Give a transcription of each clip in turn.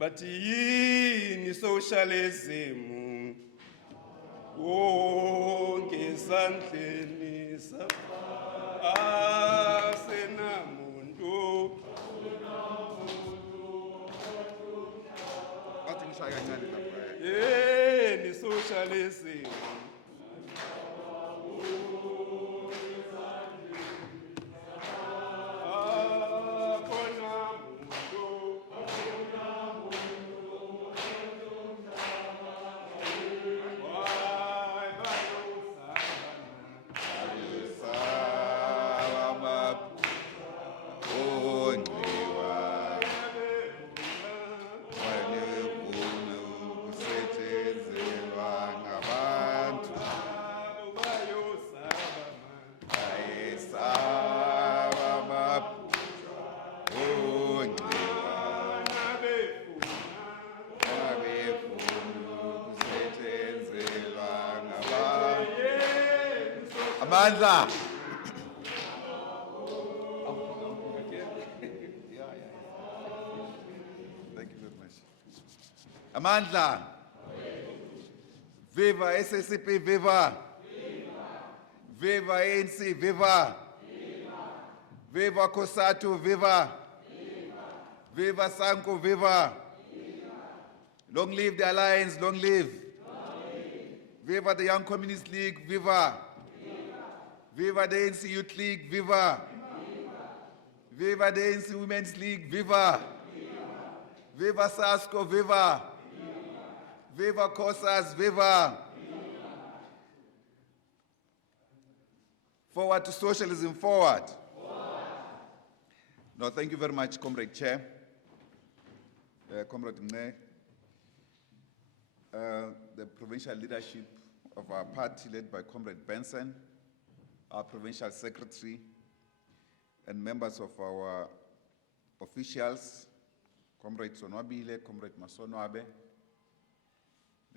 But yini socialism? Wonke esandleni asenamuntu. Yini socialism? Amandla. Thank you very much. Amandla. Viva SACP, viva. Viva ANC, viva. Viva COSATU, viva. Viva SANCO, viva. Long live the Alliance, long live. Viva the Young Communist League, viva. Viva the ANC Youth League, viva. Viva the ANC Women's League, viva. Viva SASCO, viva. Viva COSAS, viva. Forward to socialism, forward. No, thank you very much, Comrade Chair. Comrade Mne, the provincial leadership of our party led by Comrade Benson, our provincial secretary, and members of our officials, Comrade Sonwabile, Comrade Masonwabe,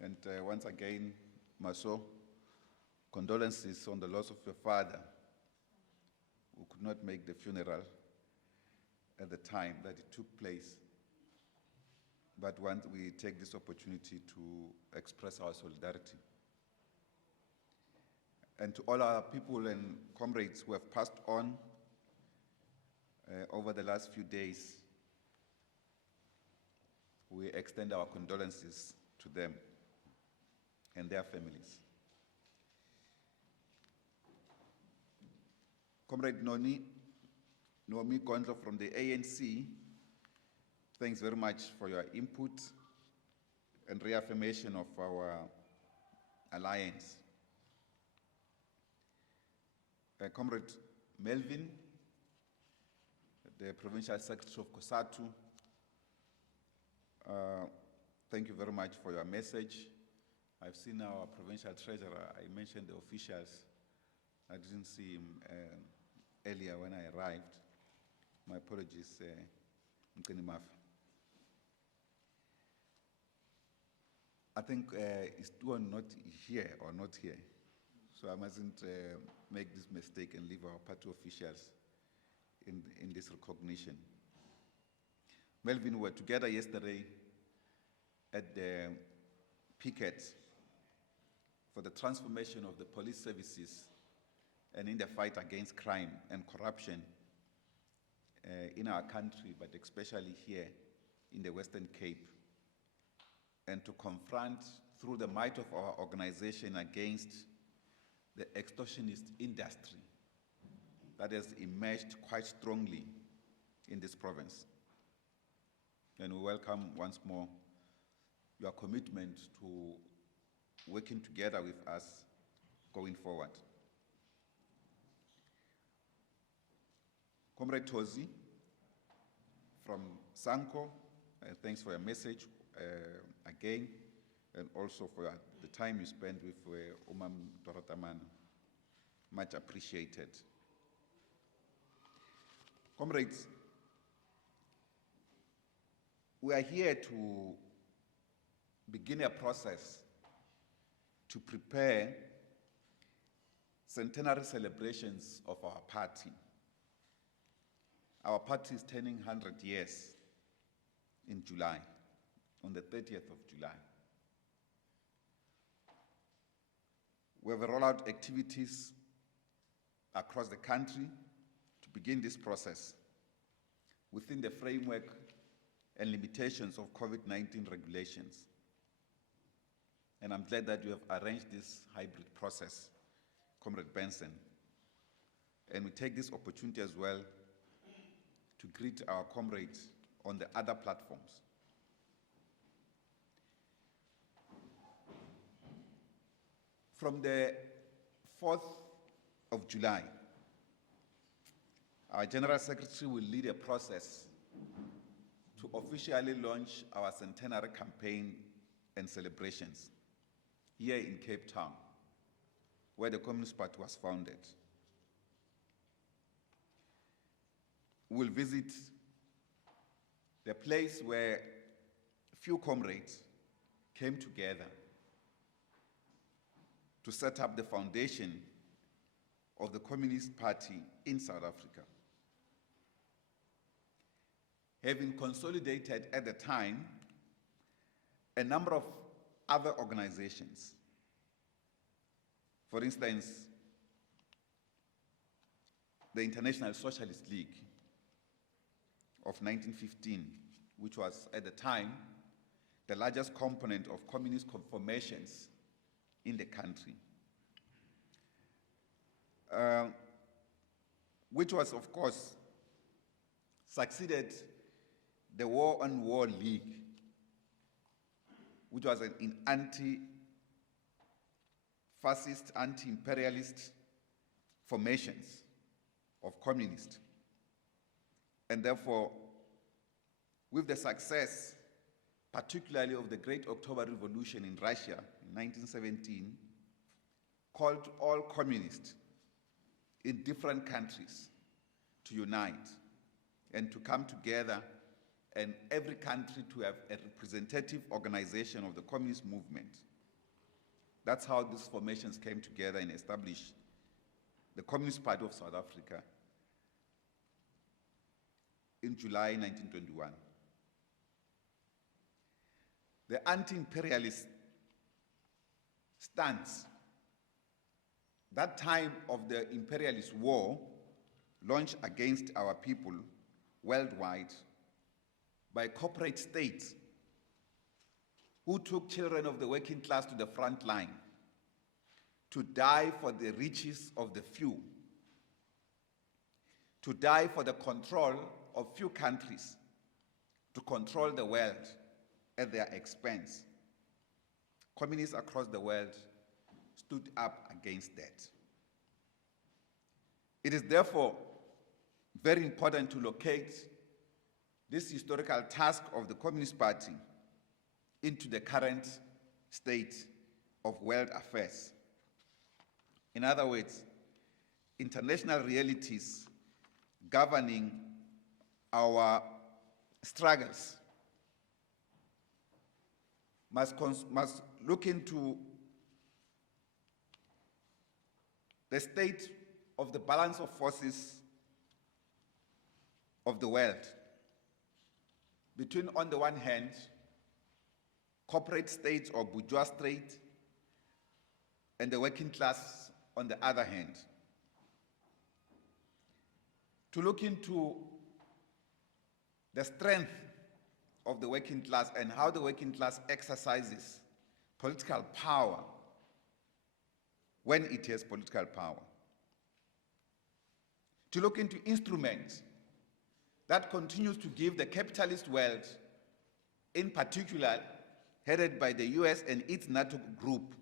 and once again, Maso, condolences on the loss of your father, who could not make the funeral at the time that it took place. But once we take this opportunity to express our solidarity. And to all our people and comrades who have passed on over the last few days, we extend our condolences to them and their families. Comrade Nomi Kondlo from the ANC, thanks very much for your input and reaffirmation of our alliance. Comrade Melvin, the Provincial Secretary of COSATU, thank you very much for your message. I've seen our Provincial Treasurer. I mentioned the officials. I didn't see him earlier when I arrived. My apologies, Mkenimafa. I think it's not here or not here. So I mustn't make this mistake and leave our party officials in this recognition. Melvin, we were together yesterday at the picket for the transformation of the police services and in the fight against crime and corruption in our country, but especially here in the Western Cape, and to confront through the might of our organization against the extortionist industry that has emerged quite strongly in this province. And we welcome once more your commitment to working together with us going forward. Comrade Tozi from Sanko, thanks for your message again, and also for the time you spent with Dora Tamana. Much appreciated. Comrades, we are here to begin a process to prepare centenary celebrations of our party. Our party is turning 100 years in July on the 30th of July. We have rolled out activities across the country to begin this process within the framework and limitations of COVID-19 regulations. And I'm glad that you have arranged this hybrid process, Comrade Benson. And we take this opportunity as well to greet our comrades on the other platforms. From the 4th of July, our General Secretary will lead a process to officially launch our centenary campaign and celebrations here in Cape Town, where the Communist Party was founded. We'll visit the place where few comrades came together to set up the foundation of the Communist Party in South Africa. Having consolidated at the time a number of other organizations. For instance, the International Socialist League of 1915, which was at the time the largest component of communist formations in the country, which was, of course, succeeded the War on War League, which was an anti-fascist, anti-imperialist formations of communists. And therefore, with the success, particularly of the Great October Revolution in Russia in 1917, called all communists in different countries to unite and to come together, and every country to have a representative organization of the communist movement. That's how these formations came together and established the Communist Party of South Africa in July 1921. The anti-imperialist stance, that time of the imperialist war, launched against our people worldwide by corporate states who took children of the working class to the front line to die for the riches of the few, to die for the control of few countries, to control the world at their expense. Communists across the world stood up against that. It is therefore very important to locate this historical task of the Communist Party into the current state of world affairs. In other words, international realities governing our struggles must look into the state of the balance of forces of the world between, on the one hand, corporate states or bourgeois state, and the working class on the other hand. To look into the strength of the working class and how the working class exercises political power when it has political power. To look into instruments that continues to give the capitalist world, in particular, headed by the US and its NATO group,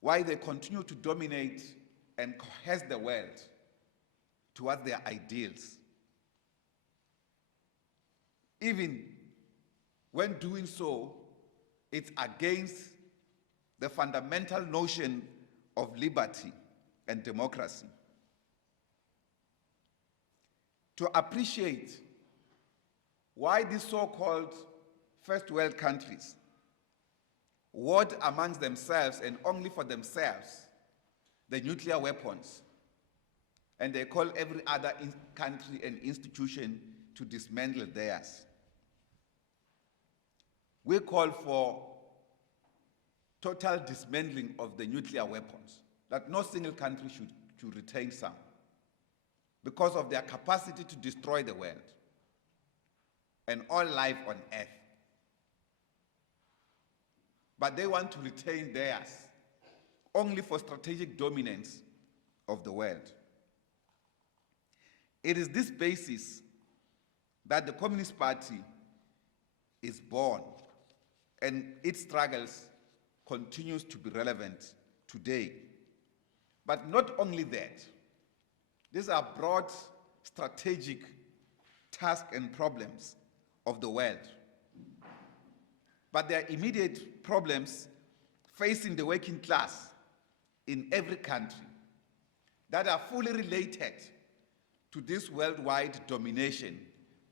why they continue to dominate and coerce the world towards their ideals. Even when doing so, it's against the fundamental notion of liberty and democracy. To appreciate why these so-called first world countries warred amongst themselves and only for themselves the nuclear weapons, and they call every other country and institution to dismantle theirs. we call for total dismantling of the nuclear weapons, that no single country should retain some because of their capacity to destroy the world and all life on earth. But they want to retain theirs only for strategic dominance of the world. It is this basis that the Communist Party is born, and its struggles continues to be relevant today. But not only that, these are broad strategic tasks and problems of the world. But there are immediate problems facing the working class in every country that are fully related to this worldwide domination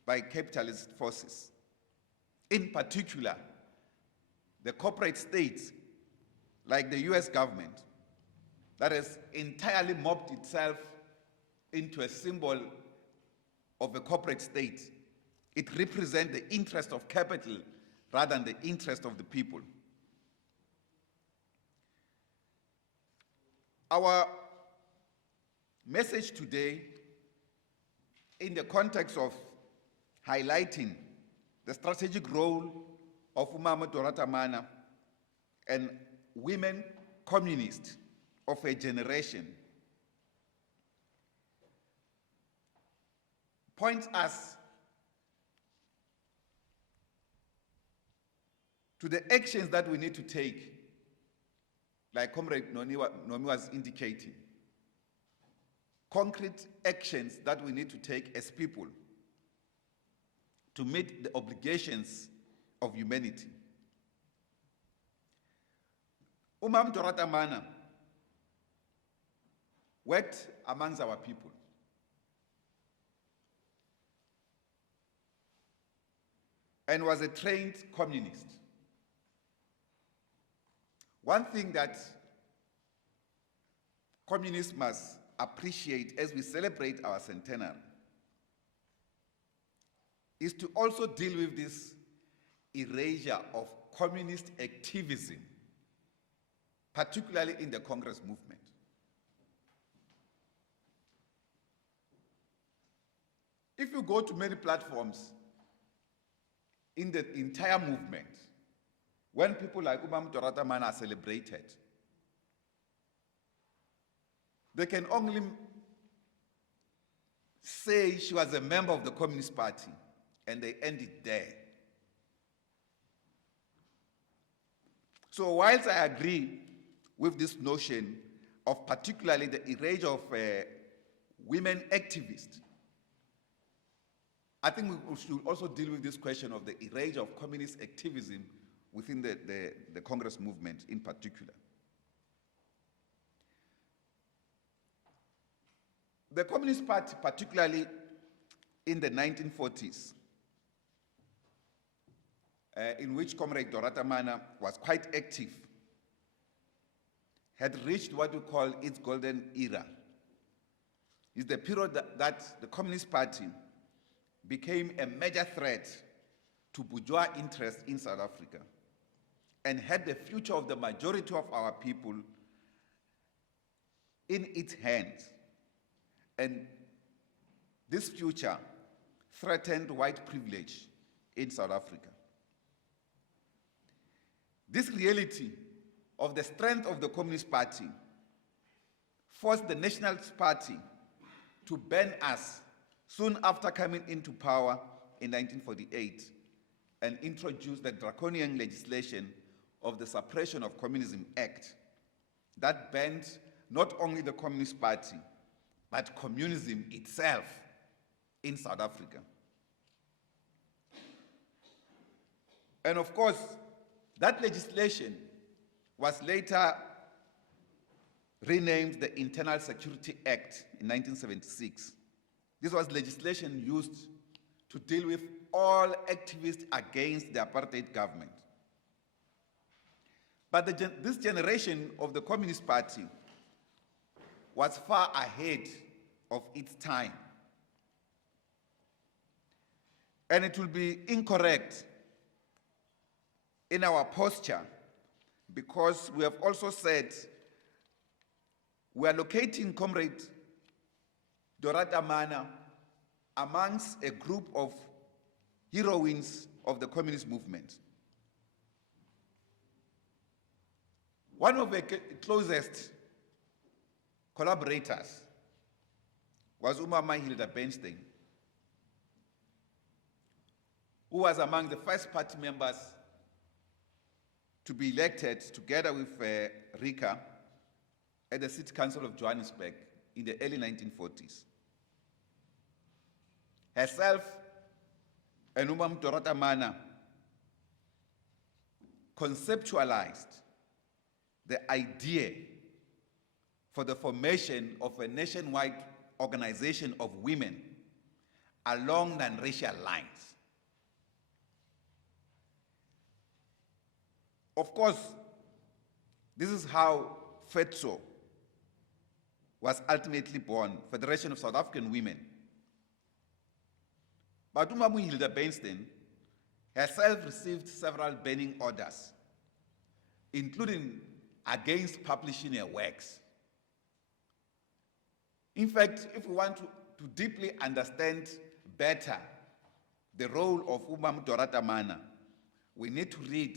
by capitalist forces. In particular, the corporate states, like the US government, that has entirely mobbed itself into a symbol of a corporate state. It represents the interest of capital rather than the interest of the people. Our message today, in the context of highlighting the strategic role of Dora Tamana and women communists of a generation, points us to the actions that we need to take, like Comrade Nomi was indicating, concrete actions that we need to take as people to meet the obligations of humanity. Dora Tamana worked amongst our people. And was a trained communist. One thing that communists must appreciate as we celebrate our centenary is to also deal with this erasure of communist activism, particularly in the Congress movement. If you go to many platforms in the entire movement, when people like Dora Tamana are celebrated, they can only say she was a member of the Communist Party, and they end it there. So whilst I agree with this notion of particularly the erasure of women activists, I think we should also deal with this question of the erasure of communist activism within the Congress movement in particular. The Communist Party, particularly in the 1940s, in which Comrade Dora Tamana was quite active, had reached what we call its golden era. It's the period that the Communist Party became a major threat to bourgeois interests in South Africa and had the future of the majority of our people in its hands. And this future threatened white privilege in South Africa. This reality of the strength of the Communist Party forced the Nationalist Party to ban us soon after coming into power in 1948 and introduce the draconian legislation of the Suppression of Communism Act that banned not only the Communist Party, but communism itself in South Africa. And of course, that legislation was later renamed the Internal Security Act in 1976. This was legislation used to deal with all activists against the apartheid government. But this generation of the Communist Party was far ahead of its time. And it will be incorrect in our posture, because we have also said we are locating Comrade Dora Tamana amongst a group of heroines of the communist movement. One of the closest collaborators was Hilda Bernstein, who was among the first party members to be elected together with Rika at the City Council of Johannesburg in the early 1940s. Herself and Dora Tamana conceptualized the idea for the formation of a nationwide organization of women along non-racial lines. Of course, this is how FEDSAW was ultimately born, Federation of South African Women. But Hilda Bernstein herself received several banning orders, including against publishing her works. In fact, if we want to deeply understand better the role of Dora Tamana, we need to read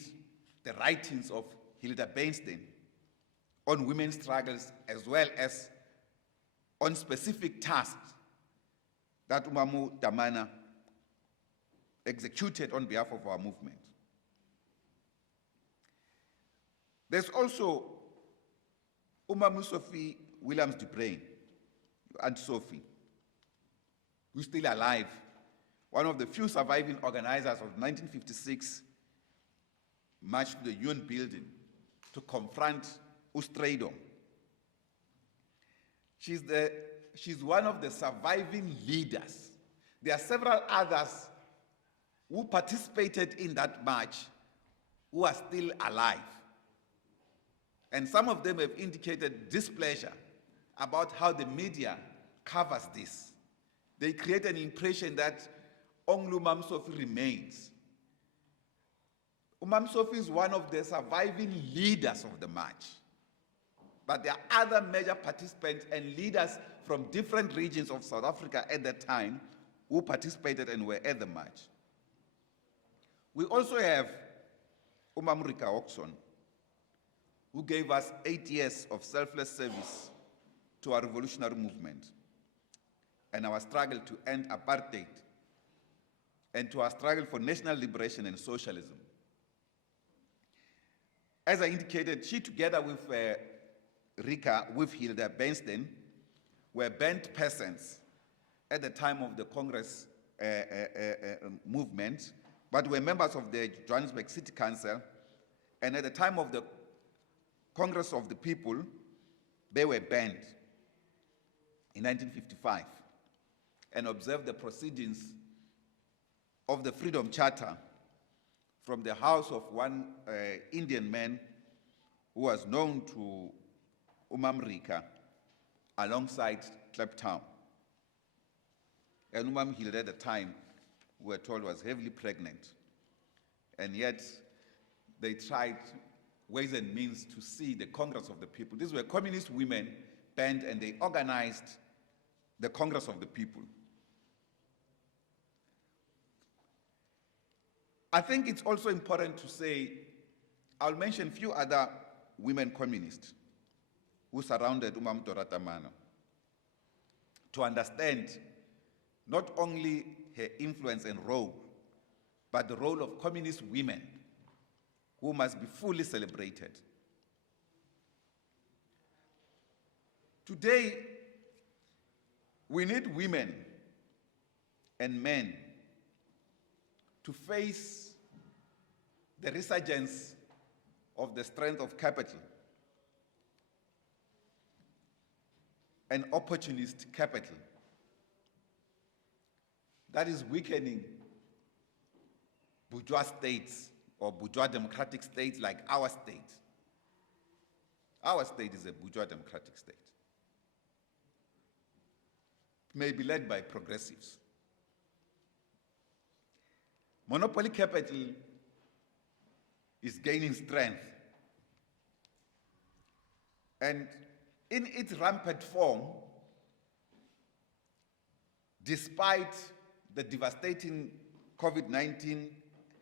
the writings of Hilda Bernstein on women's struggles, as well as on specific tasks that Tamana executed on behalf of our movement. There's also Sophie Williams Dubrain, Aunt Sophie, who's still alive, one of the few surviving organizers of the 1956 march to the UN building to confront Ustredo. She's one of the surviving leaders. There are several others who participated in that march who are still alive. And some of them have indicated displeasure about how the media covers this. They create an impression that Onglu Mam Sophie remains. Sophie is one of the surviving leaders of the march. But there are other major participants and leaders from different regions of South Africa at that time who participated and were at the march. We also have Rika Oxon, who gave us 8 years of selfless service to our revolutionary movement and our struggle to end apartheid and to our struggle for national liberation and socialism. As I indicated, she, together with Rika, with Hilda Bernstein, were band peasants at the time of the Congress movement, but were members of the Johannesburg City Council, and at the time of the Congress of the People, they were banned in 1955 and observed the proceedings of the Freedom Charter from the house of one Indian man who was known to Rika alongside Kliptown. And Hilda at the time, we were told, was heavily pregnant. And yet, they tried ways and means to see the Congress of the People. These were communist women band, and they organized the Congress of the People. I think it's also important to say, I'll mention a few other women communists who surrounded Dora Tamana to understand not only her influence and role, but the role of communist women who must be fully celebrated. Today, we need women and men to face the resurgence of the strength of capital and opportunist capital that is weakening bourgeois states or bourgeois democratic states like our state. Our state is a bourgeois democratic state. It may be led by progressives. Monopoly capital is gaining strength. And in its rampant form, despite the devastating COVID-19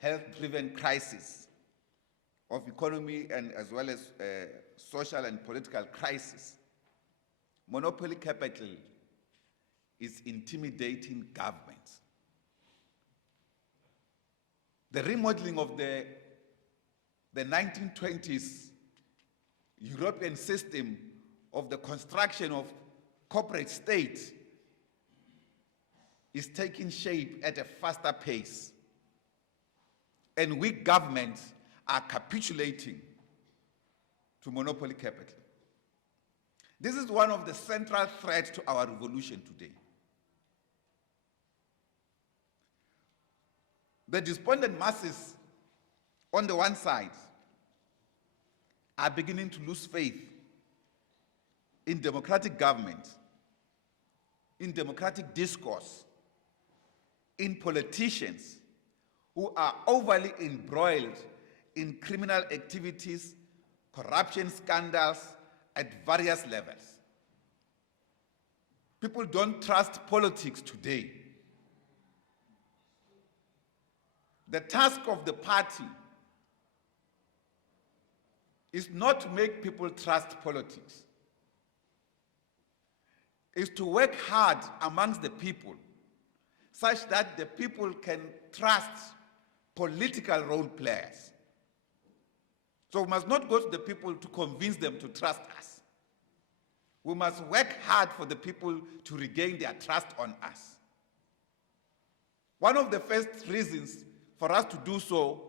health-driven crisis of economy and as well as social and political crisis, monopoly capital is intimidating governments. The remodeling of the 1920s European system of the construction of corporate state is taking shape at a faster pace. And weak governments are capitulating to monopoly capital. This is one of the central threats to our revolution today. The despondent masses on the one side are beginning to lose faith in democratic government, in democratic discourse, in politicians who are overly embroiled in criminal activities, corruption scandals at various levels. People don't trust politics today. The task of the party is not to make people trust politics. It's to work hard amongst the people such that the people can trust political role players. So we must not go to the people to convince them to trust us. We must work hard for the people to regain their trust on us. One of the first reasons for us to do so,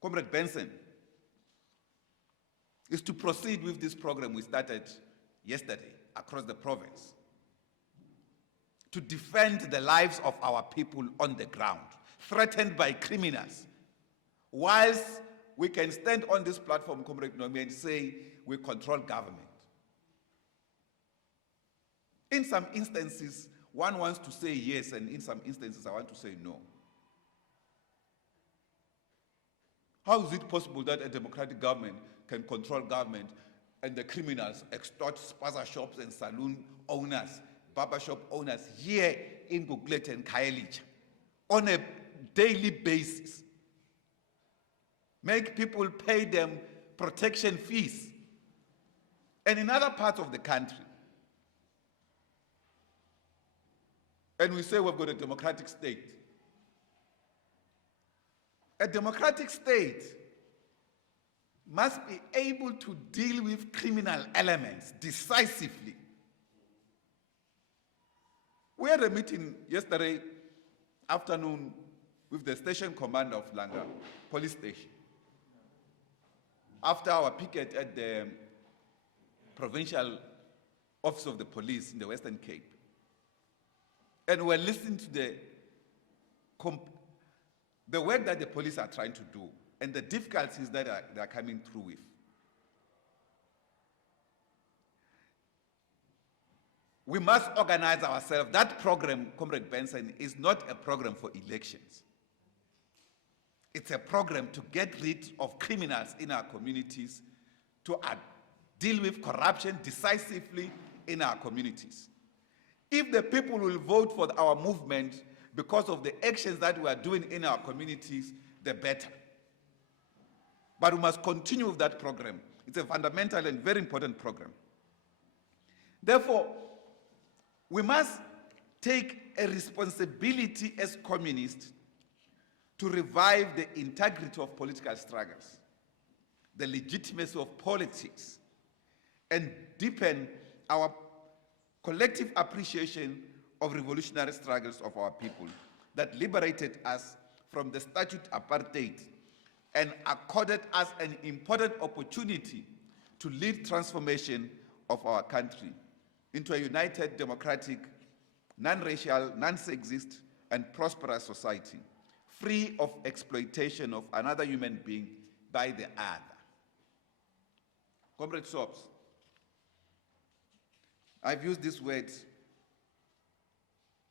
Comrade Benson, is to proceed with this program we started yesterday across the province, to defend the lives of our people on the ground, threatened by criminals, whilst we can stand on this platform, Comrade Nomi, and say we control government. In some instances, one wants to say yes, and in some instances, I want to say no. How is it possible that a democratic government can control government and the criminals extort spaza shops and saloon owners, barber shop owners here in Gugulethu and Khayelitsha on a daily basis? Make people pay them protection fees. And in other parts of the country, and we say we've got a democratic state. A democratic state must be able to deal with criminal elements decisively. We had a meeting yesterday afternoon with the station commander of Langa police station after our picket at the provincial office of the police in the Western Cape. And we're listening to the work that the police are trying to do and the difficulties that they are coming through with. We must organize ourselves. That program, Comrade Benson, is not a program for elections. It's a program to get rid of criminals in our communities, to deal with corruption decisively in our communities. If the people will vote for our movement because of the actions that we are doing in our communities, the better. But we must continue with that program. It's a fundamental and very important program. Therefore, we must take a responsibility as communists to revive the integrity of political struggles, the legitimacy of politics, and deepen our collective appreciation of revolutionary struggles of our people that liberated us from the statute apartheid and accorded us an important opportunity to lead transformation of our country into a united, democratic, non-racial, non-sexist, and prosperous society, free of exploitation of another human being by the other. Comrade Sops, I've used this word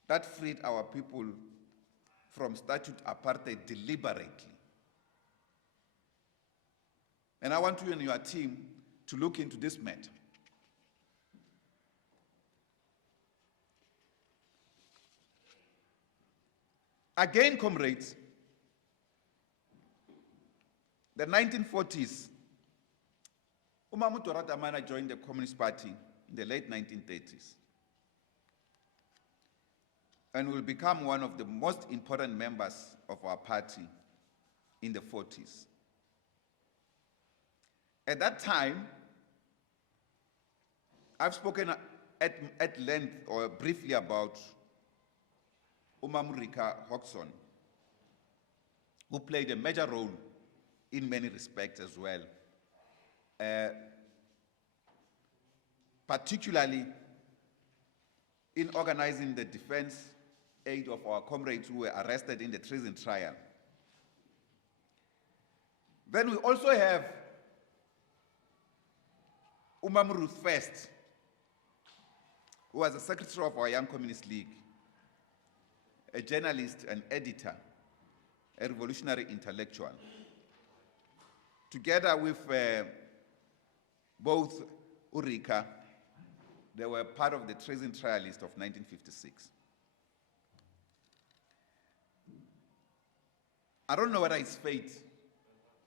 that freed our people from statute apartheid deliberately. And I want you and your team to look into this matter. Again, comrades, the 1940s, Dora Tamana joined the Communist Party in the late 1930s and will become one of the most important members of our party in the 40s. At that time, I've spoken at length or briefly about Umamurika Hodgson, who played a major role in many respects as well, particularly in organizing the defense aid of our comrades who were arrested in the treason trial. Then we also have Ruth First, who was the secretary of our Young Communist League, a journalist, an editor, a revolutionary intellectual. Together with both Ulrika, they were part of the treason trialist of 1956. I don't know whether it's fate,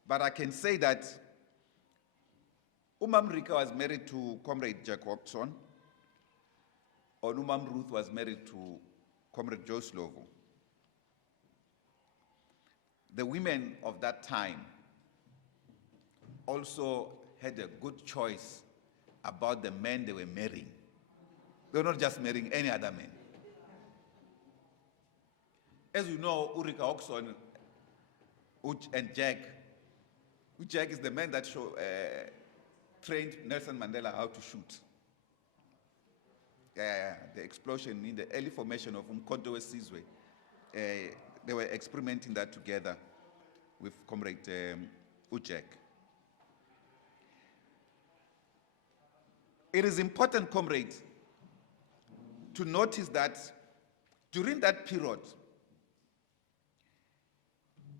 but I can say that Umamrika was married to Comrade Jack Hodgson, or Ruth was married to Comrade Joe Slovo. The women of that time also had a good choice about the men they were marrying. They were not just marrying any other man. As you know, Ulrika Hodgson and Jack is the man that trained Nelson Mandela how to shoot. The explosion in the early formation of Umkhonto weSizwe, they were experimenting that together with Comrade Jack. It is important, comrades, to notice that during that period,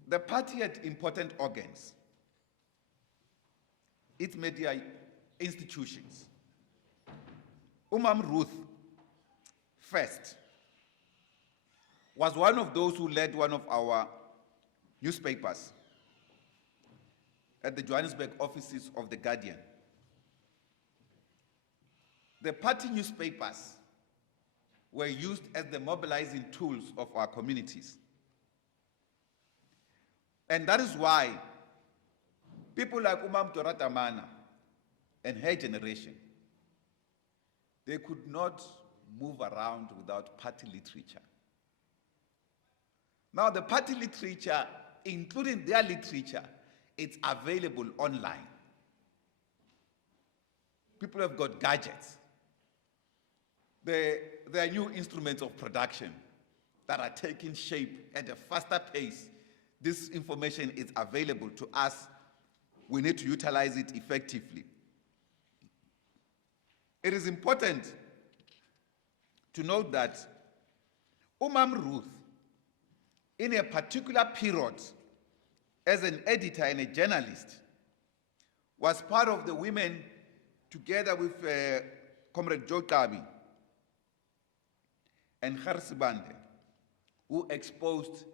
the party had important organs, its media institutions. Ruth First was one of those who led one of our newspapers at the Johannesburg offices of The Guardian. The party newspapers were used as the mobilizing tools of our communities. And that is why people like Dora Tamana and her generation, they could not move around without party literature. Now the party literature, including their literature, it's available online. People have got gadgets. There are new instruments of production that are taking shape at a faster pace. This information is available to us. We need to utilize it effectively. It is important to note that Ruth, in a particular period, as an editor and a journalist, was part of the women, together with Comrade Joe Kabi and Harsibande, who exposed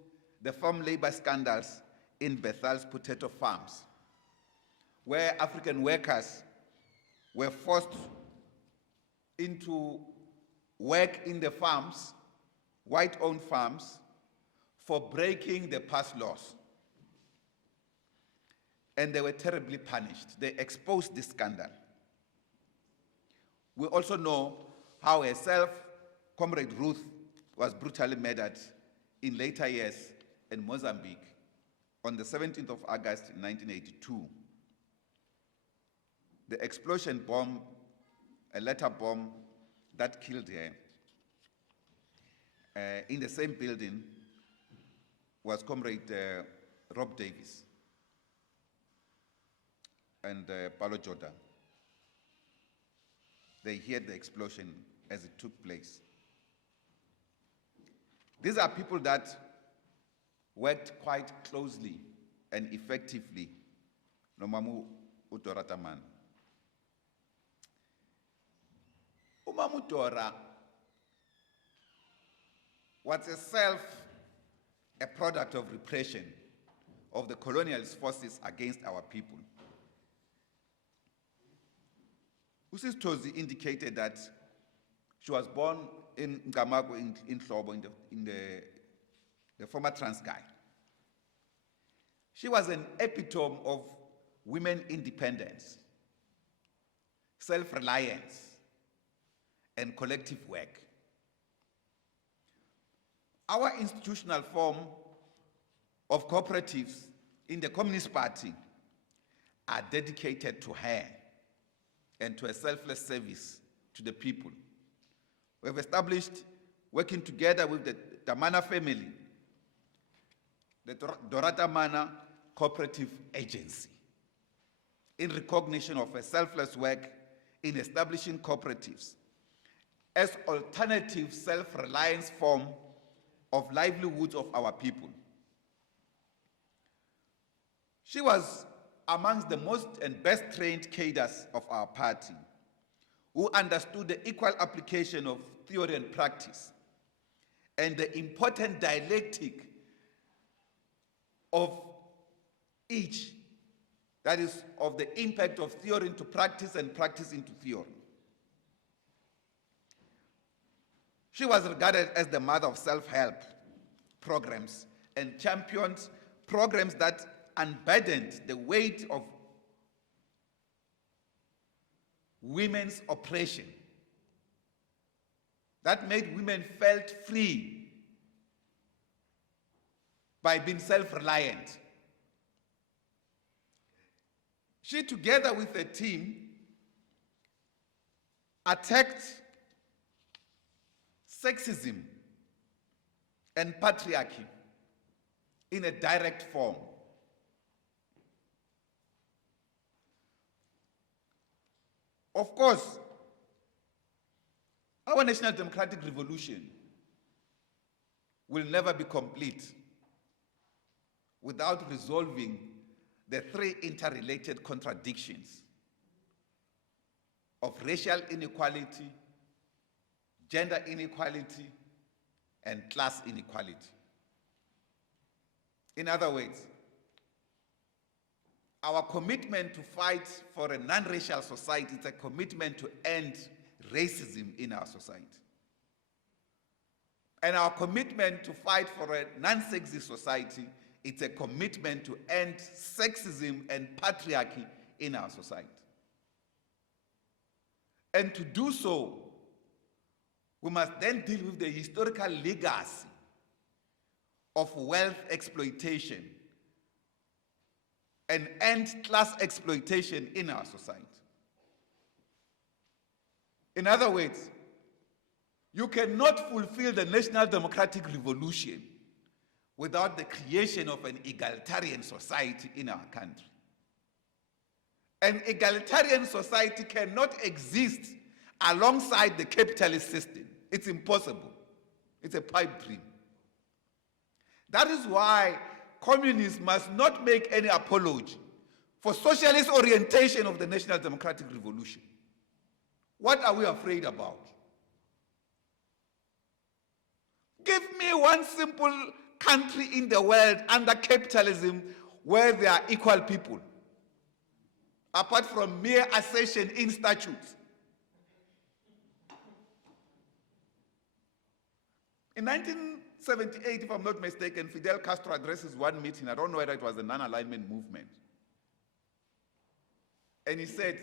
the farm labor scandals in Bethel's potato farms, where African workers were forced into work in the farms, white-owned farms, for breaking the past laws. And they were terribly punished. They exposed this scandal. We also know how herself, Comrade Ruth, was brutally murdered in later years in Mozambique on the 17th of August 1982. The explosion bomb, a letter bomb that killed her, in the same building was Comrade Rob Davis and Paulo Jordan. They heard the explosion as it took place. These are people that worked quite closely and effectively nomamu uDora Tamana. Umamu Dora was a product of repression of the colonialist forces against our people. Usis Tozi indicated that she was born in Ngamago in Hlobo, in the former Transkei. She was an epitome of women independence, self-reliance, and collective work. Our institutional form of cooperatives in the Communist Party are dedicated to her and to a selfless service to the people. We have established, working together with the Tamana family, the Dora Tamana Cooperative Agency, in recognition of a selfless work in establishing cooperatives as alternative self-reliance form of livelihoods of our people. She was amongst the most and best trained cadres of our party, who understood the equal application of theory and practice and the important dialectic of each, that is, of the impact of theory into practice and practice into theory. She was regarded as the mother of self-help programs and championed programs that unburdened the weight of women's oppression, that made women felt free by being self-reliant. She, together with a team, attacked sexism and patriarchy in a direct form. Of course, our national democratic revolution will never be complete without resolving the three interrelated contradictions of racial inequality, gender inequality, and class inequality. In other words, our commitment to fight for a non-racial society is a commitment to end racism in our society. And our commitment to fight for a non-sexist society, it's a commitment to end sexism and patriarchy in our society. And to do so, we must then deal with the historical legacy of wealth exploitation and end class exploitation in our society. In other words, you cannot fulfill the national democratic revolution without the creation of an egalitarian society in our country. An egalitarian society cannot exist alongside the capitalist system. It's impossible. It's a pipe dream. That is why communists must not make any apology for socialist orientation of the national democratic revolution. What are we afraid about? Give me one simple country in the world under capitalism where there are equal people, apart from mere assertion in statutes. In 1978, if I'm not mistaken, Fidel Castro addresses one meeting. I don't know whether it was the non-alignment movement. And he said,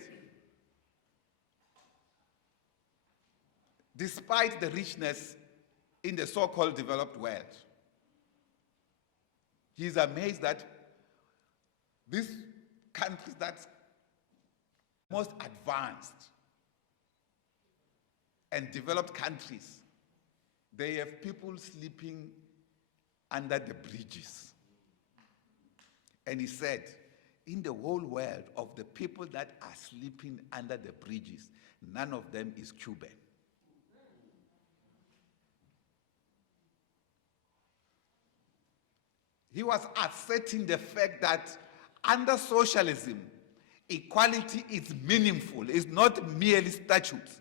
despite the richness in the so-called developed world, he's amazed that these countries that most advanced and developed countries, they have people sleeping under the bridges. And he said, in the whole world of the people that are sleeping under the bridges, none of them is Cuban. He was asserting the fact that Under socialism, equality is meaningful, it's not merely statutes.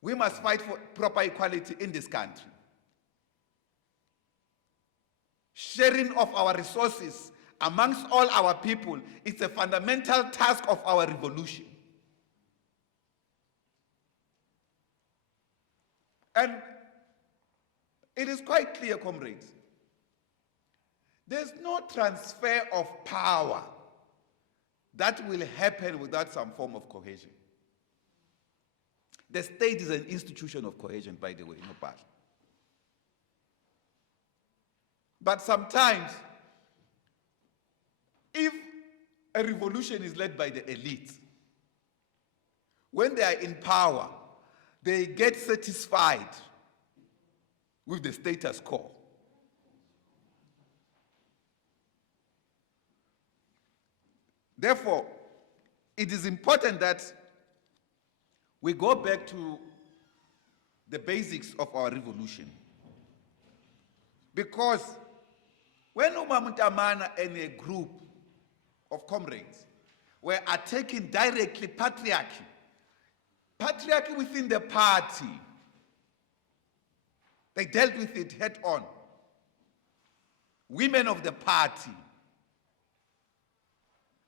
We must fight for proper equality in this country. Sharing of our resources amongst all our people is a fundamental task of our revolution. And it is quite clear, comrades, there's no transfer of power that will happen without some form of cohesion. The state is an institution of cohesion, by the way, no part. But sometimes, if a revolution is led by the elite, when they are in power, they get satisfied with the status quo. Therefore, it is important that we go back to the basics of our revolution. Because when Dora Tamana and a group of comrades were attacking directly patriarchy within the party, they dealt with it head on. Women of the party.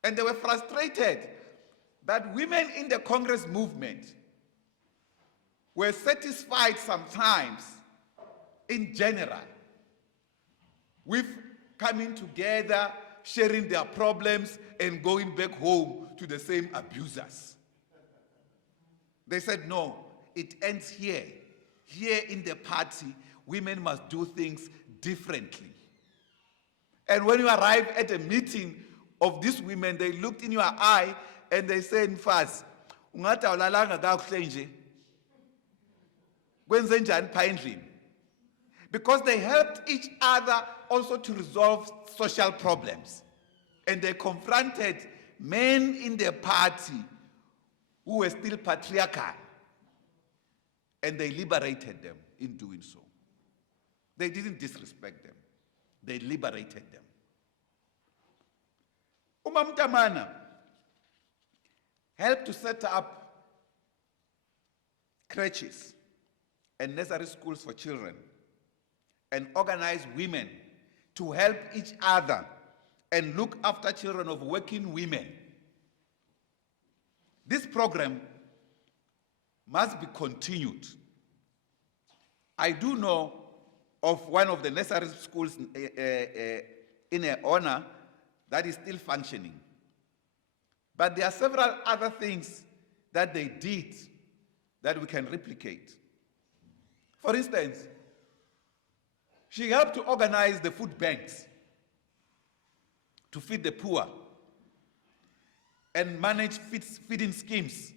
And they were frustrated that women in the Congress movement were satisfied sometimes, in general, with coming together, sharing their problems, and going back home to the same abusers. They said, no, it ends here. Here in the party, women must do things differently. And when you arrive at a meeting of these women, they looked in your eye and they said, Mfazi, ungathi awulalanga kakuhle nje. Kwenze njani pha endlini? Because they helped each other also to resolve social problems. And they confronted men in the party who were still patriarchal. And they liberated them in doing so. They didn't disrespect them. They liberated them. Dora Tamana helped to set up creches and nursery schools for children and organize women to help each other and look after children of working women. This program must be continued. I do know of one of the nursery schools in her honor that is still functioning. But there are several other things that they did that we can replicate. For instance, she helped to organize the food banks to feed the poor and manage feeding schemes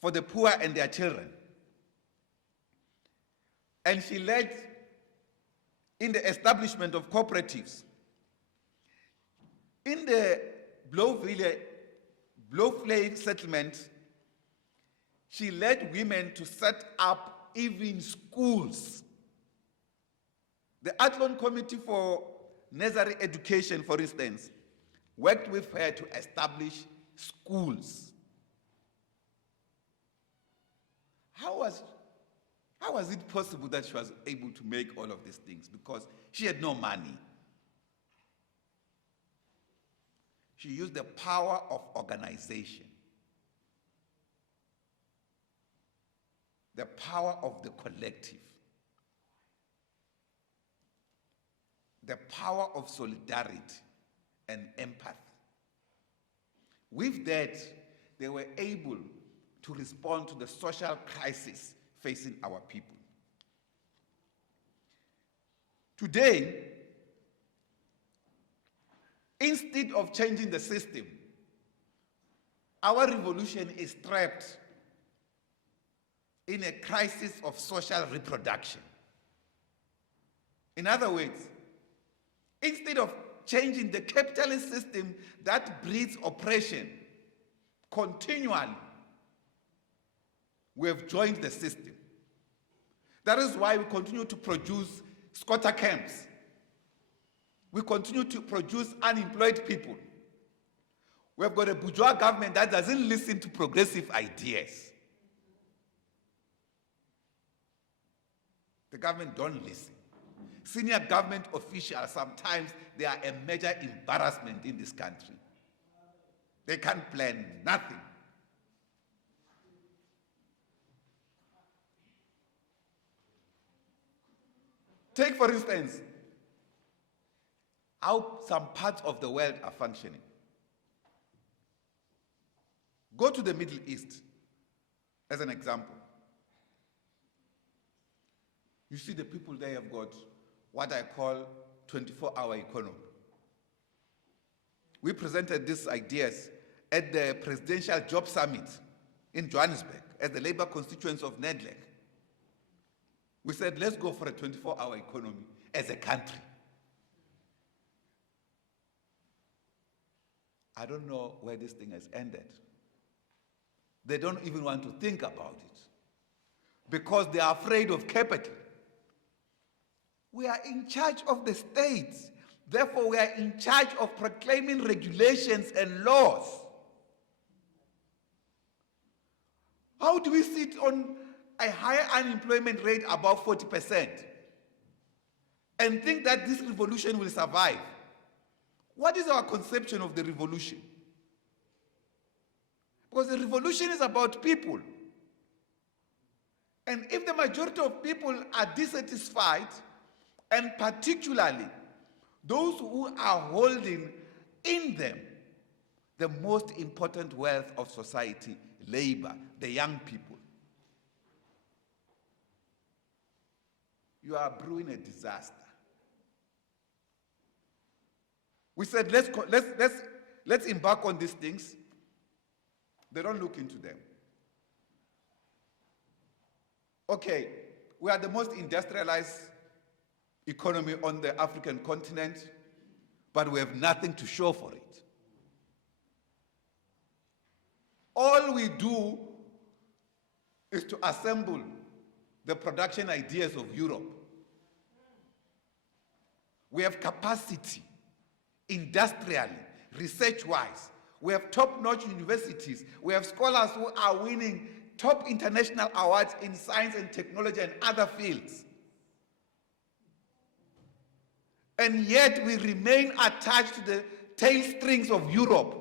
for the poor and their children. And she led in the establishment of cooperatives. In the Blowflake settlement, she led women to set up even schools. The Athlone Committee for Nursery Education, for instance, worked with her to establish schools. How was it possible that she was able to make all of these things? Because she had no money. She used the power of organization, the power of the collective, the power of solidarity and empathy. With that, they were able to respond to the social crisis facing our people. Today, instead of changing the system, our revolution is trapped in a crisis of social reproduction. In other words, instead of changing the capitalist system that breeds oppression continually, we have joined the system. That is why we continue to produce squatter camps We continue to produce unemployed people. We have got a bourgeois government that doesn't listen to progressive ideas. The government don't listen. Senior government officials, sometimes they are a major embarrassment in this country. They can't plan nothing. Take, for instance, how some parts of the world are functioning. Go to the Middle East as an example. You see the people there have got what I call 24-hour economy. We presented these ideas at the Presidential Job Summit in Johannesburg as the labor constituents of Nedlec. We said, let's go for a 24-hour economy as a country. I don't know where this thing has ended. They don't even want to think about it because they are afraid of capital. We are in charge of the state. Therefore, we are in charge of proclaiming regulations and laws. How do we sit on a higher unemployment rate above 40% and think that this revolution will survive? What is our conception of the revolution? Because the revolution is about people. And if the majority of people are dissatisfied, and particularly those who are holding in them the most important wealth of society, labor, the young people, you are brewing a disaster. We said, let's embark on these things. They don't look into them. Okay, we are the most industrialized economy on the African continent, but we have nothing to show for it. All we do is to assemble the production ideas of Europe. We have capacity, industrially, research-wise. We have top-notch universities. We have scholars who are winning top international awards in science and technology and other fields. And yet we remain attached to the tail strings of Europe.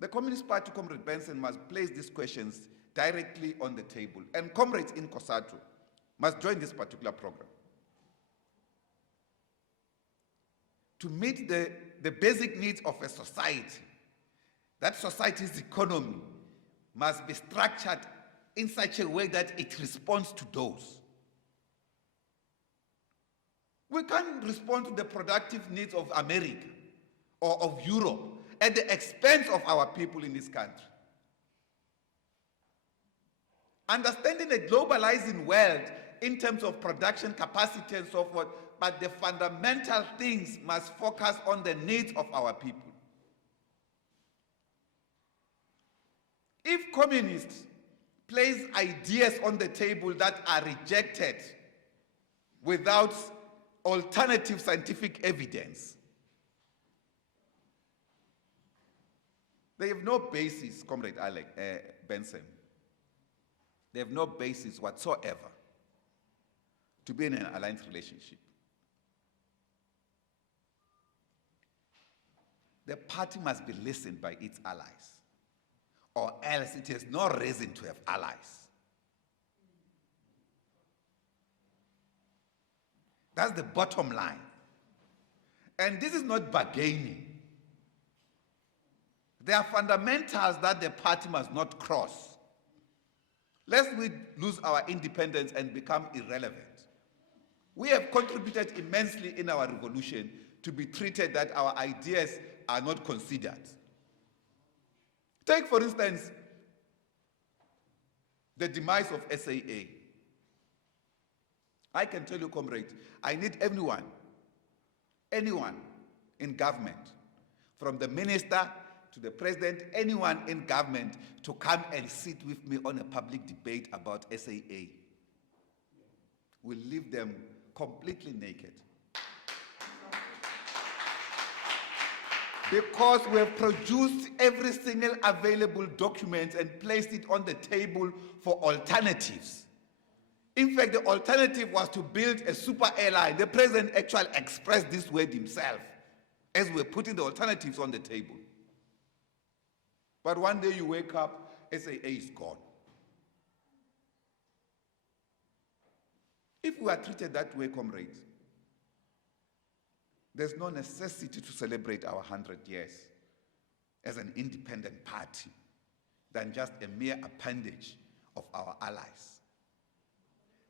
The Communist Party, Comrade Benson, must place these questions directly on the table. And comrades in COSATU must join this particular program. To meet the basic needs of a society, that society's economy must be structured in such a way that it responds to those. We can't respond to the productive needs of America or of Europe at the expense of our people in this country. Understanding a globalizing world in terms of production capacity and so forth, but the fundamental things must focus on the needs of our people. If communists place ideas on the table that are rejected without alternative scientific evidence, they have no basis, Comrade Benson. They have no basis whatsoever to be in an alliance relationship. The party must be listened by its allies, or else it has no reason to have allies. That's the bottom line. And this is not bargaining. There are fundamentals that the party must not cross, lest we lose our independence and become irrelevant. We have contributed immensely in our revolution to be treated that our ideas are not considered. Take, for instance, the demise of SAA. I can tell you, comrade, I need anyone in government, from the minister to the president, anyone in government, to come and sit with me on a public debate about SAA. will leave them completely naked. Because we have produced every single available document and placed it on the table for alternatives. In fact, the alternative was to build a super airline. The president actually expressed this word himself as we're putting the alternatives on the table. But one day you wake up, SAA is gone. If we are treated that way, comrades, there's no necessity to celebrate our 100 years as an independent party than just a mere appendage of our allies.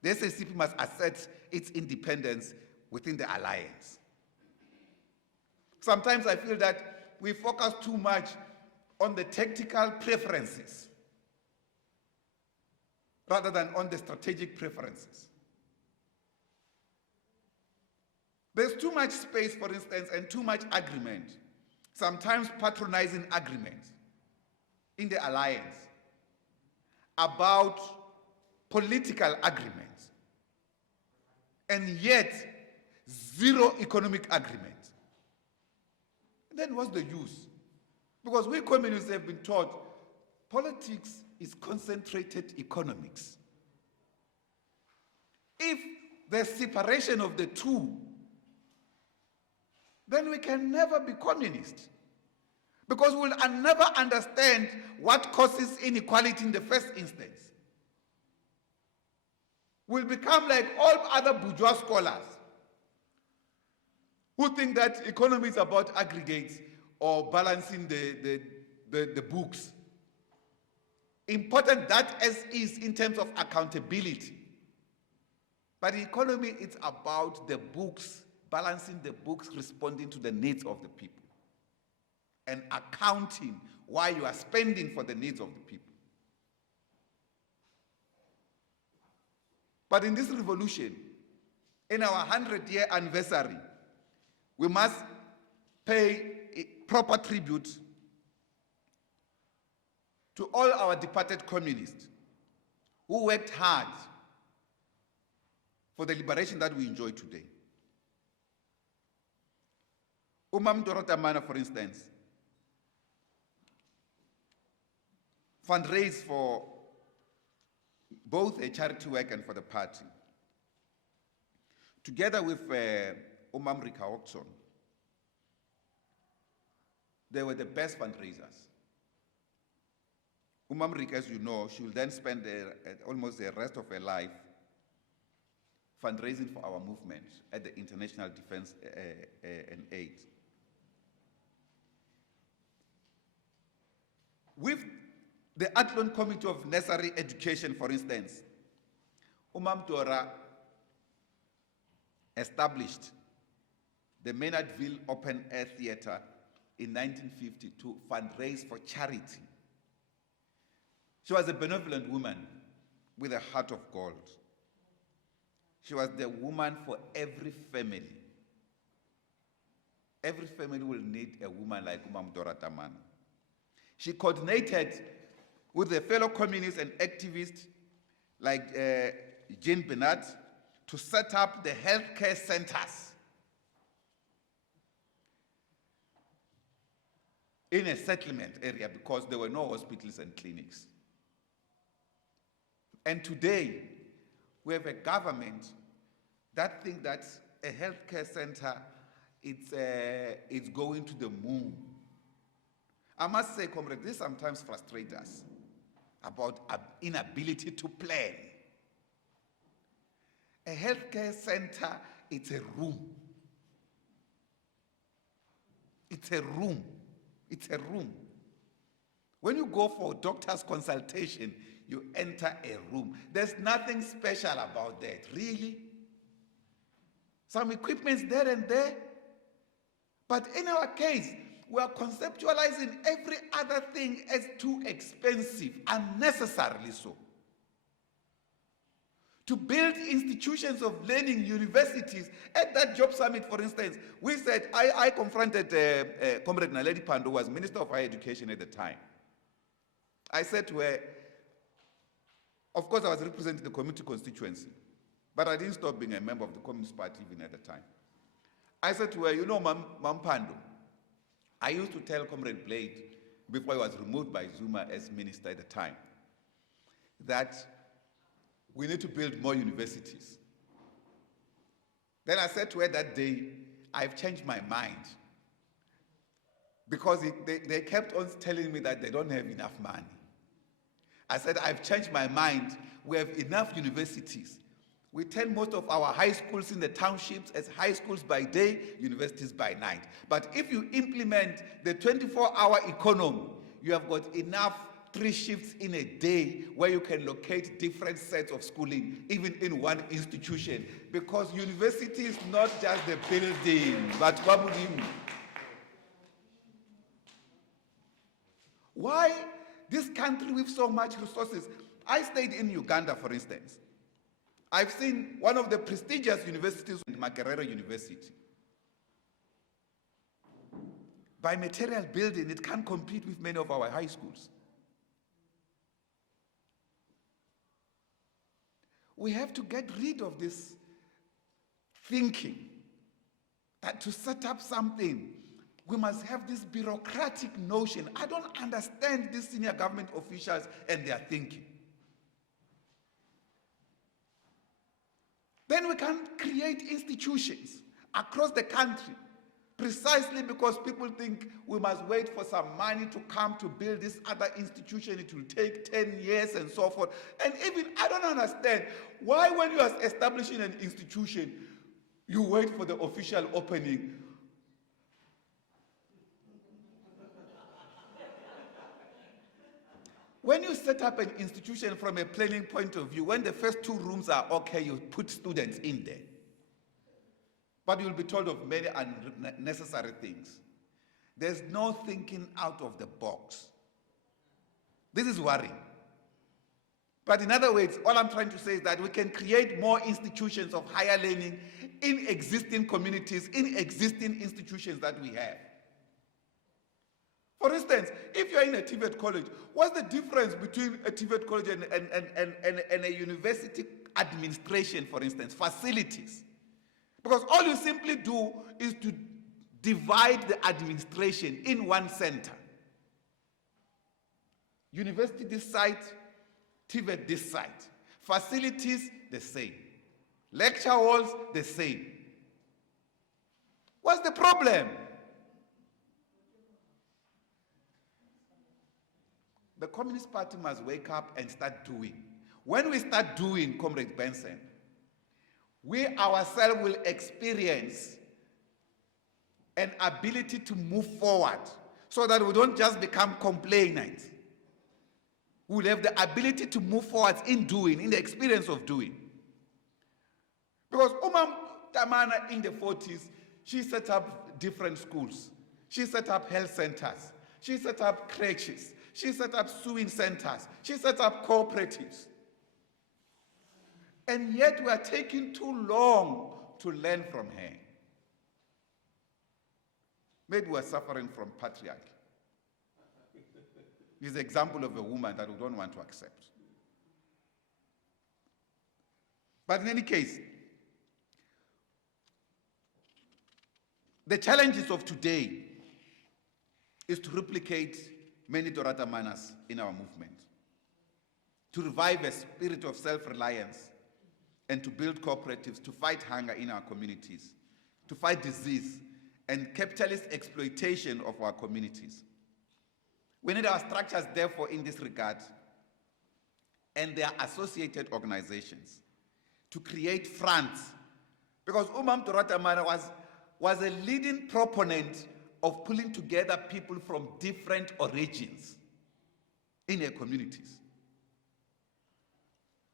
The SACP must assert its independence within the alliance. Sometimes I feel that we focus too much on the tactical preferences rather than on the strategic preferences. There's too much space, for instance, and too much agreement, sometimes patronizing agreement in the alliance about political agreements, and yet zero economic agreement. Then what's the use? Because we communists have been taught politics is concentrated economics. If there's separation of the two, then we can never be communist. Because we'll never understand what causes inequality in the first instance. We'll become like all other bourgeois scholars who think that economy is about aggregates or balancing the books. Important that as is in terms of accountability. But economy, it's about the books, balancing the books, responding to the needs of the people, and accounting why you are spending for the needs of the people. But in this revolution, in our 100-year anniversary, we must pay proper tribute to all our departed communists who worked hard for the liberation that we enjoy today. Dora Tamana, for instance, fundraised for both a charity work and for the party. Together with Rika Oxon, they were the best fundraisers. Rika, as you know, she will then spend almost the rest of her life fundraising for our movement at the International Defense and Aid. With the Athlone Committee of Nursery Education, for instance, Dora established the Maynardville Open Air Theatre in 1950 to fundraise for charity. She was a benevolent woman with a heart of gold. She was the woman for every family. Every family will need a woman like Dora Tamana. She coordinated with the fellow communists and activists like Jean Bernard to set up the healthcare centers in a settlement area because there were no hospitals and clinics. And today, we have a government that thinks that a healthcare center it's going to the moon. I must say, comrade, this sometimes frustrates us about inability to plan. A healthcare center, it's a room. It's a room. It's a room. When you go for a doctor's consultation, you enter a room. There's nothing special about that, really. Some equipment's there and there. But in our case, we are conceptualizing every other thing as too expensive, unnecessarily so. To build institutions of learning, universities. At that job summit, for instance, we said, I confronted Comrade Naledi Pandor, who was Minister of Higher Education at the time. I said to her, of course I was representing the community constituency. But I didn't stop being a member of the Communist Party even at the time. I said to her, you know, Mam Pando, I used to tell Comrade Blade, before he was removed by Zuma as minister at the time, that we need to build more universities. Then I said to her that day, I've changed my mind. Because they kept on telling me that they don't have enough money. I said, I've changed my mind. We have enough universities. We tell most of our high schools in the townships as high schools by day, universities by night. But if you implement the 24-hour economy, you have got enough 3 shifts in a day where you can locate different sets of schooling, even in one institution. Because university is not just the building, but why this country with so much resources? I stayed in Uganda, for instance. I've seen one of the prestigious universities, Makerere University. By material building, it can't compete with many of our high schools. We have to get rid of this thinking that to set up something, we must have this bureaucratic notion. I don't understand these senior government officials and their thinking. Then we can create institutions across the country precisely because people think we must wait for some money to come to build this other institution. It will take 10 years and so forth. And even, I don't understand why when you are establishing an institution, you wait for the official opening. When you set up an institution from a planning point of view, when the first 2 rooms are okay, you put students in there. But you'll be told of many unnecessary things. There's no thinking out of the box. This is worrying. But in other words, all I'm trying to say is that we can create more institutions of higher learning in existing communities, in existing institutions that we have. For instance, if you're in a TVET college, what's the difference between a TVET college and a university administration, for instance, facilities? Because all you simply do is to divide the administration in one center. University this side, TVET this side. Facilities, the same. Lecture halls, the same. What's the problem? The Communist Party must wake up and start doing. When we start doing, Comrade Benson, we ourselves will experience an ability to move forward so that we don't just become complainants. We will have the ability to move forward in doing, in the experience of doing. Because Dora Tamana in the 40s, she set up different schools. She set up health centers. She set up creches. She set up sewing centers. She set up cooperatives. And yet we are taking too long to learn from her. Maybe we're suffering from patriarchy. It's an example of a woman that we don't want to accept. But in any case, the challenges of today is to replicate many Dora Tamanas in our movement, to revive a spirit of self-reliance, and to build cooperatives to fight hunger in our communities, to fight disease and capitalist exploitation of our communities. We need our structures, therefore, in this regard, and their associated organizations, to create fronts. Because Dora Tamana was a leading proponent of pulling together people from different origins in her communities.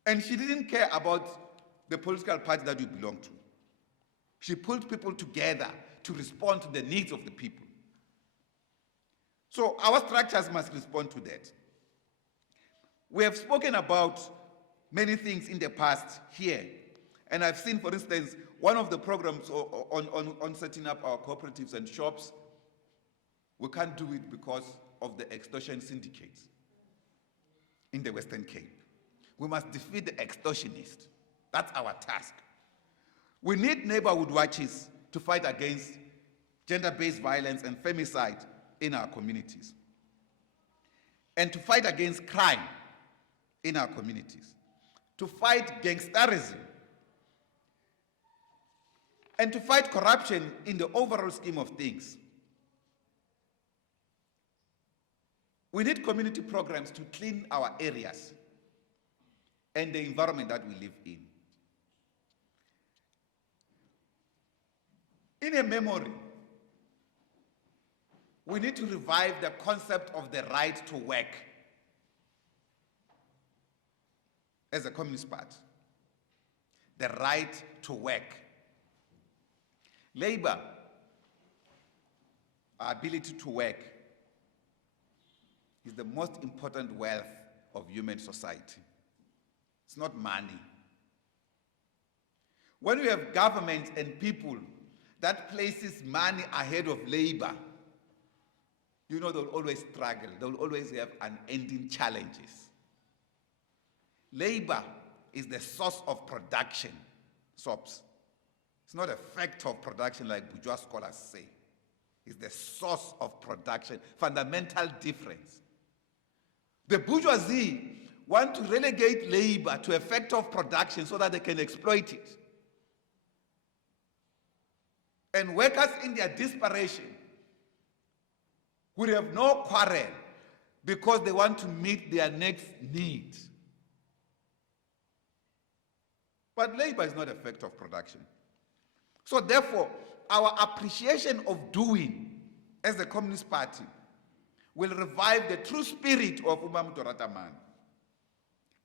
And she didn't care about the political party that you belong to. She pulled people together to respond to the needs of the people. So our structures must respond to that. We have spoken about many things in the past here. And I've seen, for instance, one of the programs on setting up our cooperatives and shops. We can't do it because of the extortion syndicates in the Western Cape. We must defeat the extortionists. That's our task. We need neighborhood watches to fight against gender-based violence and femicide in our communities, and to fight against crime in our communities, to fight gangsterism, and to fight corruption in the overall scheme of things. We need community programs to clean our areas and the environment that we live in. In a memory, we need to revive the concept of the right to work as a Communist Party. The right to work. Labor, our ability to work, is the most important wealth of human society. It's not money. When we have government and people that places money ahead of labor, you know they'll always struggle. They'll always have unending challenges. Labor is the source of production, SOPs. It's not a factor of production like bourgeois scholars say. It's the source of production, fundamental difference. The bourgeoisie want to relegate labor to a factor of production so that they can exploit it. And workers in their desperation would have no quarrel because they want to meet their next need. But labor is not a factor of production. So therefore, our appreciation of doing as the Communist Party will revive the true spirit of Dora Tamana,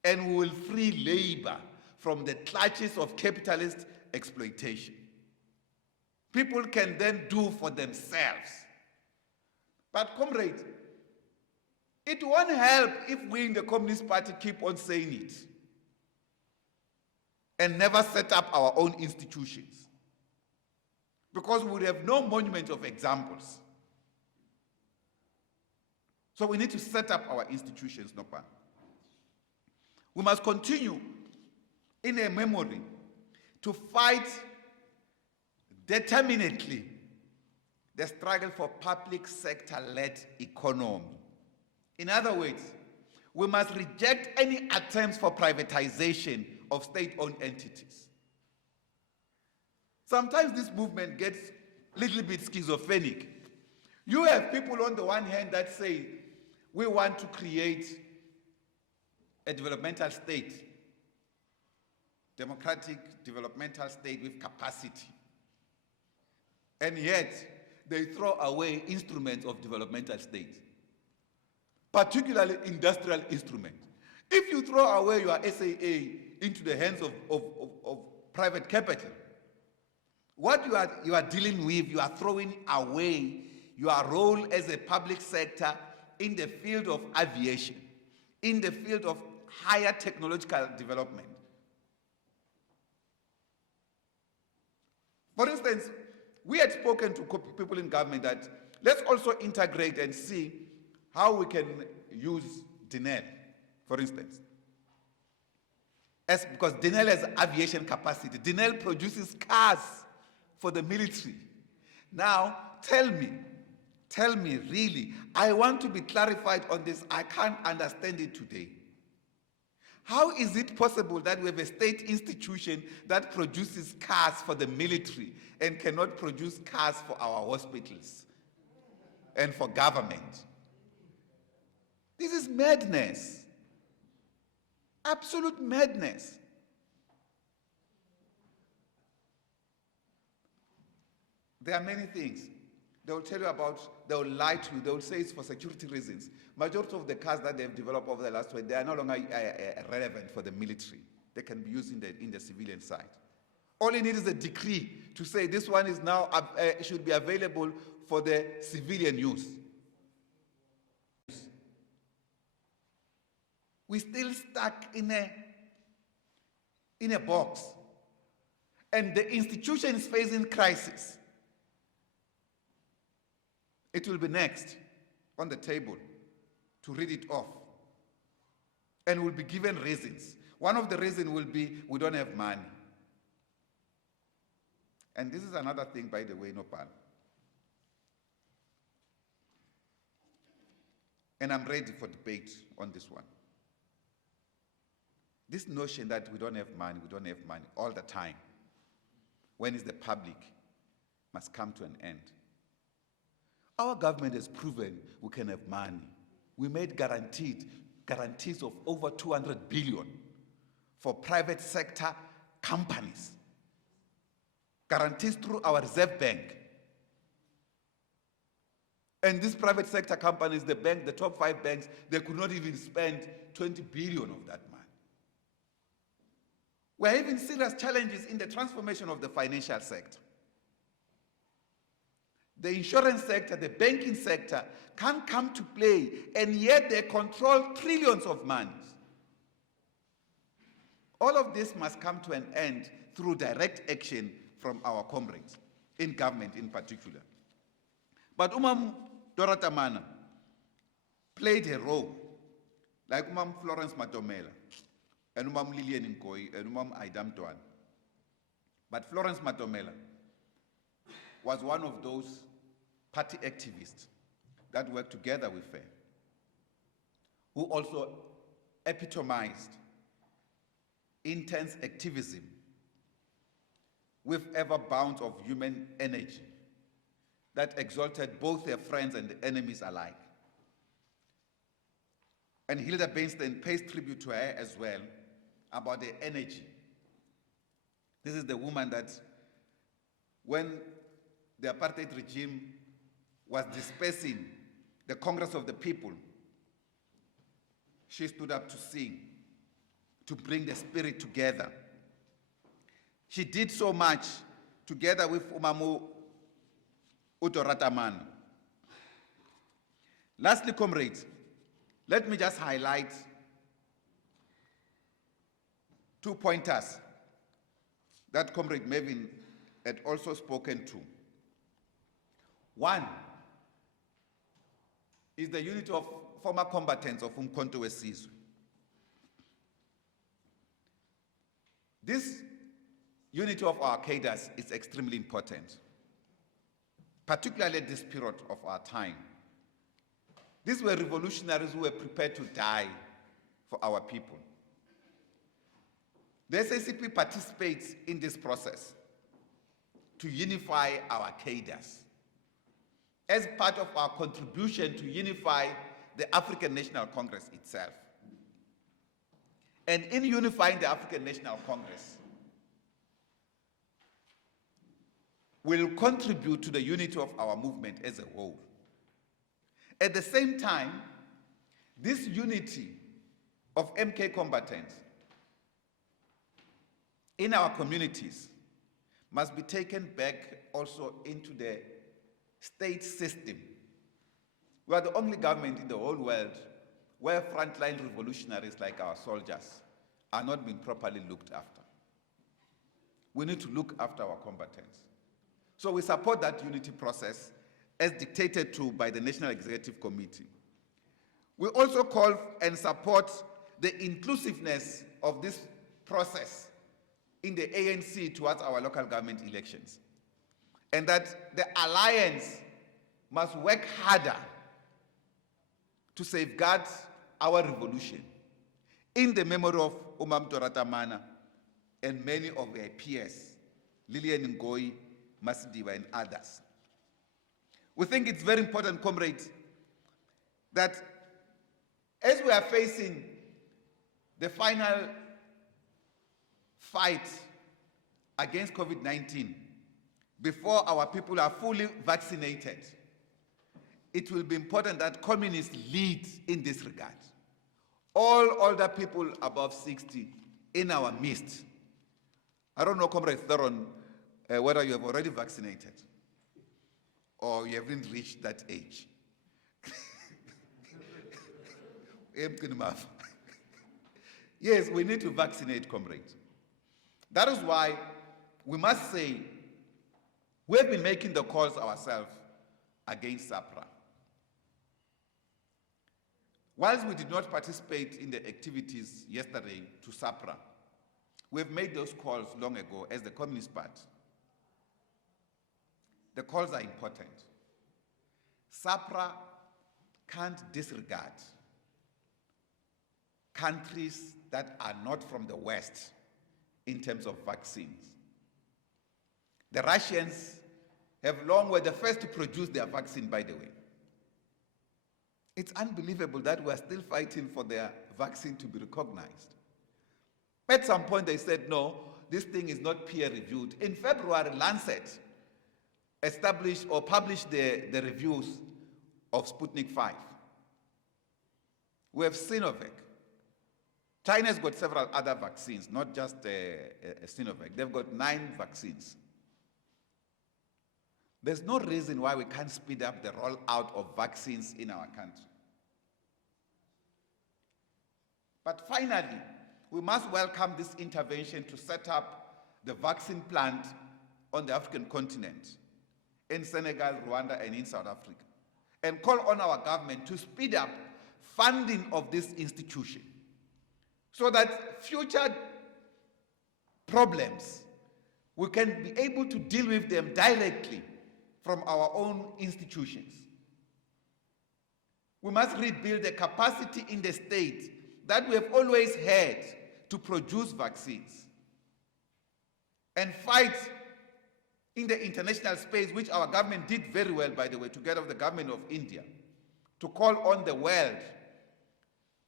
and we will free labor from the clutches of capitalist exploitation. People can then do for themselves. But comrades, it won't help if we in the Communist Party keep on saying it and never set up our own institutions, because we would have no monument of examples. So we need to set up our institutions, Nopa. We must continue in a memory to fight determinedly the struggle for public sector-led economy. In other words, we must reject any attempts for privatization of state-owned entities. Sometimes this movement gets a little bit schizophrenic. You have people on the one hand that say, we want to create a developmental state, democratic developmental state with capacity. And yet, they throw away instruments of developmental state, particularly industrial instruments. If you throw away your SAA into the hands of private capital, what you are dealing with, you are throwing away your role as a public sector in the field of aviation, in the field of higher technological development. For instance, we had spoken to people in government that let's also integrate and see how we can use Denel, for instance. Because Denel has aviation capacity. Denel produces cars for the military. Now, tell me really, I want to be clarified on this. I can't understand it today. How is it possible that we have a state institution that produces cars for the military and cannot produce cars for our hospitals and for government? This is madness. Absolute madness. There are many things. They will tell you about, they will lie to you, they will say it's for security reasons. Majority of the cars that they've developed over the last 20, they are no longer relevant for the military. They can be used in the civilian side. All you need is a decree to say this one is now, should be available for the civilian use. We're still stuck in a box. And the institution is facing crisis. It will be next on the table to read it off. And we'll be given reasons One of the reasons will be we don't have money. And this is another thing, by the way, Nopal. And I'm ready for debate on this one. This notion that we don't have money all the time, when it's the public, must come to an end. Our government has proven we can have money. We made guarantees of over 200 billion for private sector companies. Guarantees through our Reserve Bank. And these private sector companies, the top 5 banks, they could not even spend 20 billion of that money. We're having serious challenges in the transformation of the financial sector. The insurance sector, the banking sector can't come to play, and yet they control trillions of monies. All of this must come to an end through direct action from our comrades, in government in particular. But Dora Tamana played a role, like Florence Matomela, and Lilian Nkoi, and Aidam Tuan. But Florence Matomela was one of those party activists that worked together with her, who also epitomized intense activism with ever bounds of human energy that exalted both their friends and enemies alike. And Hilda Beinstein pays tribute to her as well about the energy. This is the woman that, when the apartheid regime was dispersing the Congress of the People, she stood up to sing, to bring the spirit together. She did so much together with Umamu Dora Tamana. Lastly, comrades, let me just highlight 2 pointers that Comrade Mervyn had also spoken to. One is the unit of former combatants of Umkhonto weSizwe. This unity of our cadres is extremely important, particularly at this period of our time. These were revolutionaries who were prepared to die for our people. The SACP participates in this process to unify our cadres as part of our contribution to unify the African National Congress itself. And in unifying the African National Congress, will contribute to the unity of our movement as a whole. At the same time, this unity of MK combatants in our communities must be taken back also into the state system. We are the only government in the whole world where frontline revolutionaries like our soldiers are not being properly looked after. We need to look after our combatants. So we support that unity process as dictated to by the National Executive Committee. We also call and support the inclusiveness of this process in the ANC towards our local government elections, and that the alliance must work harder to safeguard our revolution in the memory of Dora Tamana and many of their peers, Lilian Nkoi, Masidiwa, and others. We think it's very important, comrades, that as we are facing the final fight against COVID-19, before our people are fully vaccinated, it will be important that communists lead in this regard. All older people above 60 in our midst. I don't know, Comrade Theron, whether you have already vaccinated or you haven't reached that age. Yes, we need to vaccinate, comrades. That is why we must say we have been making the calls ourselves against SAPRA. Whilst we did not participate in the activities yesterday to SAPRA, we have made those calls long ago as the Communist Party. The calls are important. SAPRA can't disregard countries that are not from the West in terms of vaccines. The Russians were the first to produce their vaccine, by the way. It's unbelievable that we're still fighting for their vaccine to be recognized. At some point they said, no, this thing is not peer-reviewed. In February, Lancet established or published the reviews of Sputnik 5. We have Sinovac. China's got several other vaccines, not just Sinovac. They've got 9 vaccines. There's no reason why we can't speed up the rollout of vaccines in our country. But finally, we must welcome this intervention to set up the vaccine plant on the African continent, in Senegal, Rwanda, and in South Africa, and call on our government to speed up funding of this institution so that future problems, we can be able to deal with them directly from our own institutions. We must rebuild the capacity in the state that we have always had to produce vaccines and fight in the international space, which our government did very well, by the way, together with the government of India, to call on the world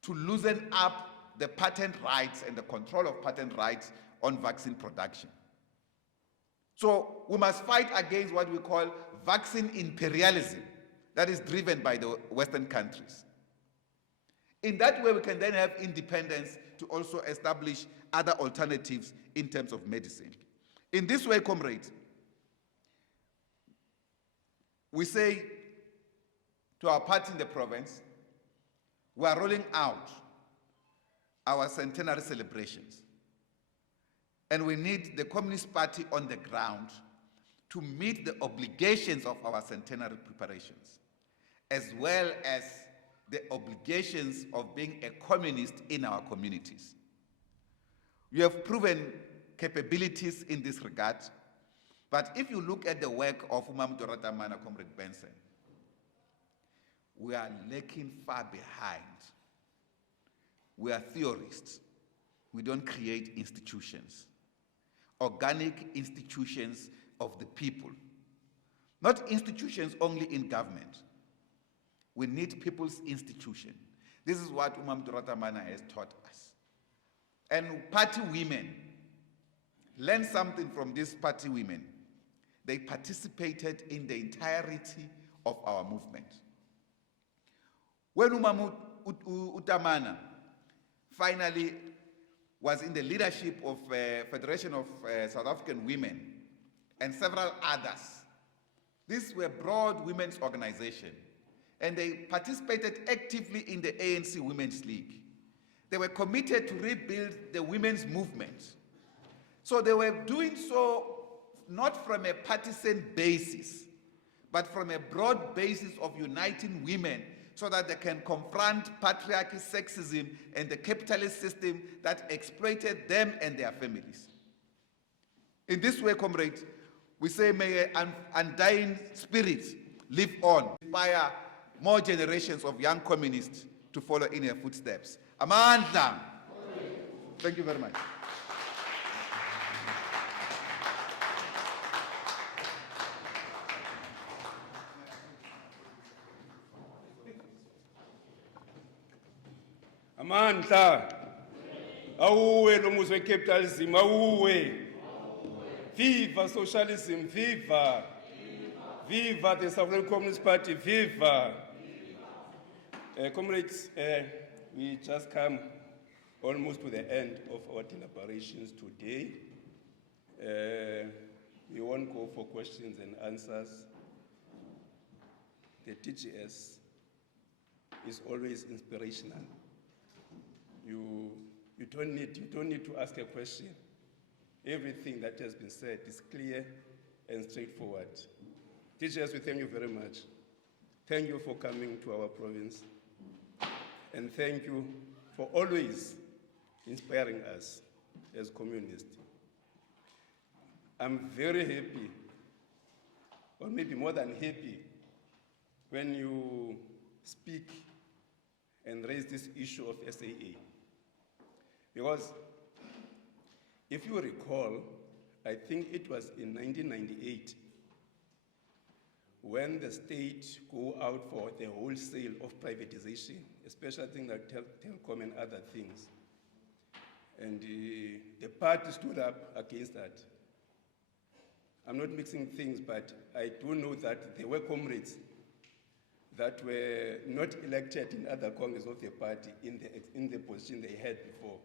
to loosen up the patent rights and the control of patent rights on vaccine production. So we must fight against what we call vaccine imperialism that is driven by the Western countries. In that way, we can then have independence to also establish other alternatives in terms of medicine. In this way, comrades, we say to our party in the province, we are rolling out our centenary celebrations. And we need the Communist Party on the ground to meet the obligations of our centenary preparations, as well as the obligations of being a communist in our communities. You have proven capabilities in this regard, but if you look at the work of Dora Tamana, Comrade Benson, we are lagging far behind. We are theorists. We don't create institutions, organic institutions of the people, not institutions only in government. We need people's institution. This is what Dora Tamana has taught us. And party women, learn something from these party women. They participated in the entirety of our movement. When Utamana finally was in the leadership of Federation of South African Women and several others, these were broad women's organizations, and they participated actively in the ANC Women's League. They were committed to rebuild the women's movement. So they were doing so not from a partisan basis, but from a broad basis of uniting women so that they can confront patriarchy, sexism, and the capitalist system that exploited them and their families. In this way, comrades, we say may an undying spirit live on, inspire more generations of young communists to follow in her footsteps. Amandla. Thank you very much. Amandla. Awuwe lo muzi wecapitalism, awuwe. Viva socialism, viva. Viva the South African Communist Party, viva. Comrades, we just come almost to the end of our deliberations today. We won't go for questions and answers. The TGS is always inspirational. You don't need to ask a question. Everything that has been said is clear and straightforward. Teachers, we thank you very much. Thank you for coming to our province. And thank you for always inspiring us as communists. I'm very happy, or maybe more than happy, when you speak and raise this issue of SAA. Because if you recall, I think it was in 1998 when the state go out for the wholesale of privatization, especially things like telecom and other things. And the party stood up against that. I'm not mixing things, but I do know that there were comrades that were not elected in other Congress of the party in the position they had before.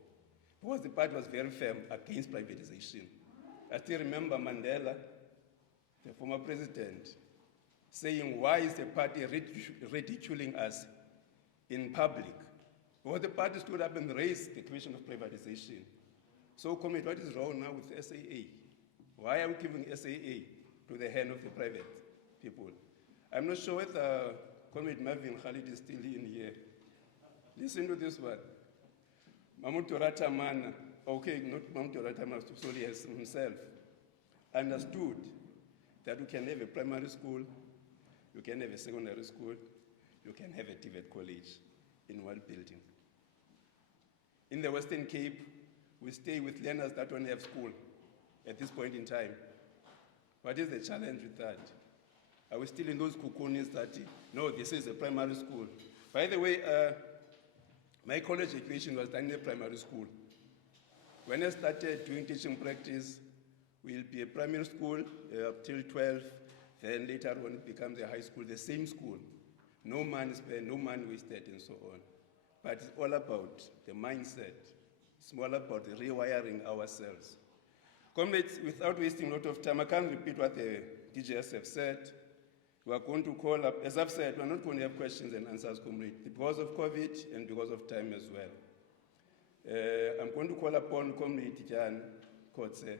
Because the party was very firm against privatization. I still remember Mandela, the former president, saying, why is the party ridiculing us in public? Because the party stood up and raised the question of privatization. So, comrade, what is wrong now with SAA? Why are we giving SAA to the hand of the private people? I'm not sure whether Comrade Marvin Khalid is still in here. Listen to this one. Dora Tamana, okay, not Dora Tamana, sorry, himself, understood that we can have a primary school, you can have a secondary school, you can have a TVET college in one building. In the Western Cape, we stay with learners that don't have school at this point in time. What is the challenge with that? Are we still in those cocoons that, no, this is a primary school? By the way, my college education was done in a primary school. When I started doing teaching practice, we'll be a primary school up till 12, then later on it becomes a high school, the same school. No money spent, no money wasted, and so on. But it's all about the mindset. It's all about rewiring ourselves. Comrades, without wasting a lot of time, I can't repeat what the DJS have said. We are going to call up, as I've said, we're not going to have questions and answers, comrade, because of COVID and because of time as well. I'm going to call upon Comrade Jan Kotse.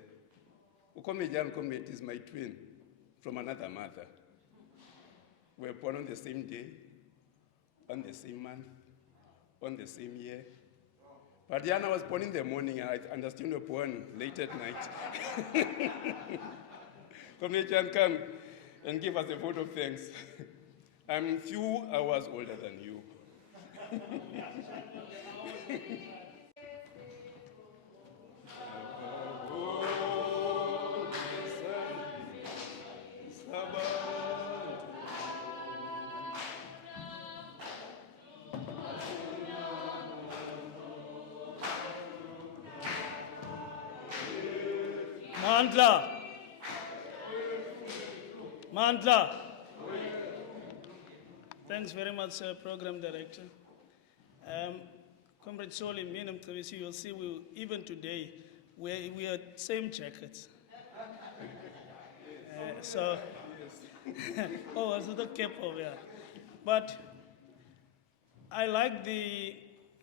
Comrade Jan, comrade, is my twin from another mother. We were born on the same day, on the same month, on the same year. But Diana was born in the morning, and I understand you were born late at night. Comrade Jan, come and give us a vote of thanks. I'm few hours older than you. Mandla. Thanks very much, Program Director. Comrade Soli, me and Mtavisi, you'll see even today, we are same jackets. Oh, so the cap over here. But I like the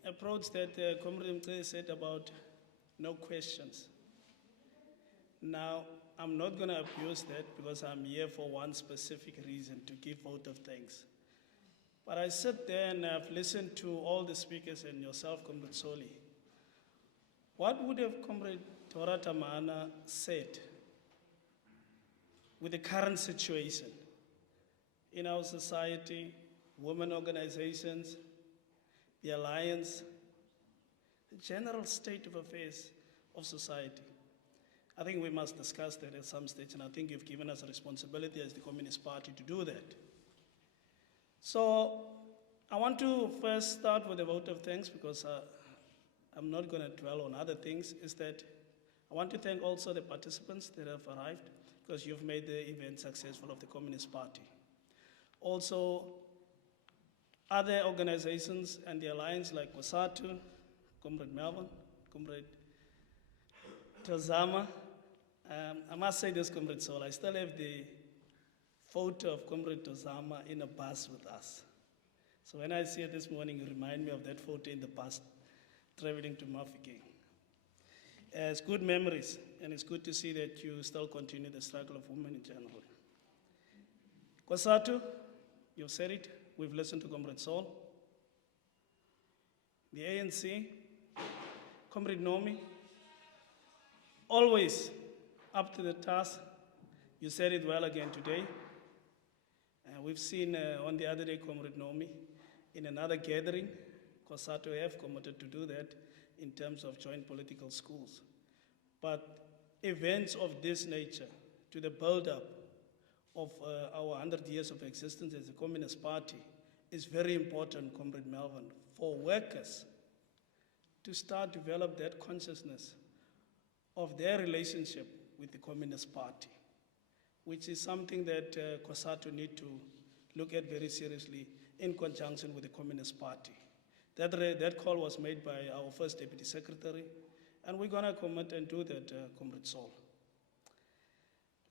approach that Comrade Mtavisi said about no questions. Now, I'm not going to abuse that because I'm here for one specific reason, to give vote of thanks. But I sit there and I've listened to all the speakers and yourself, Comrade Soli. What would have Comrade Dora Tamana said with the current situation in our society, women organizations, the alliance, the general state of affairs of society? I think we must discuss that at some stage, and I think you've given us a responsibility as the Communist Party to do that. So I want to first start with a vote of thanks, because I'm not going to dwell on other things, is that I want to thank also the participants that have arrived, because you've made the event successful of the Communist Party. Also, other organizations and the alliance like COSATU, Comrade Melvin, Comrade Tozama. I must say this, Comrade Sol, I still have the photo of Comrade Tozama in a bus with us. So when I see it this morning, you remind me of that photo in the bus, traveling to Mafeking. It's good memories, and it's good to see that you still continue the struggle of women in general. COSATU, you've said it, we've listened to Comrade Sol. the ANC, Comrade Nomi, always up to the task. You said it well again today. We've seen on the other day, Comrade Nomi, in another gathering, COSATU have committed to do that in terms of joint political schools. But events of this nature, to the build-up of our 100 years of existence as a Communist Party, is very important, Comrade Melvin, for workers to start develop that consciousness of their relationship with the Communist Party, which is something that COSATU need to look at very seriously in conjunction with the Communist Party. That call was made by our first Deputy Secretary, and we're gonna commit and do that, Comrade Saul.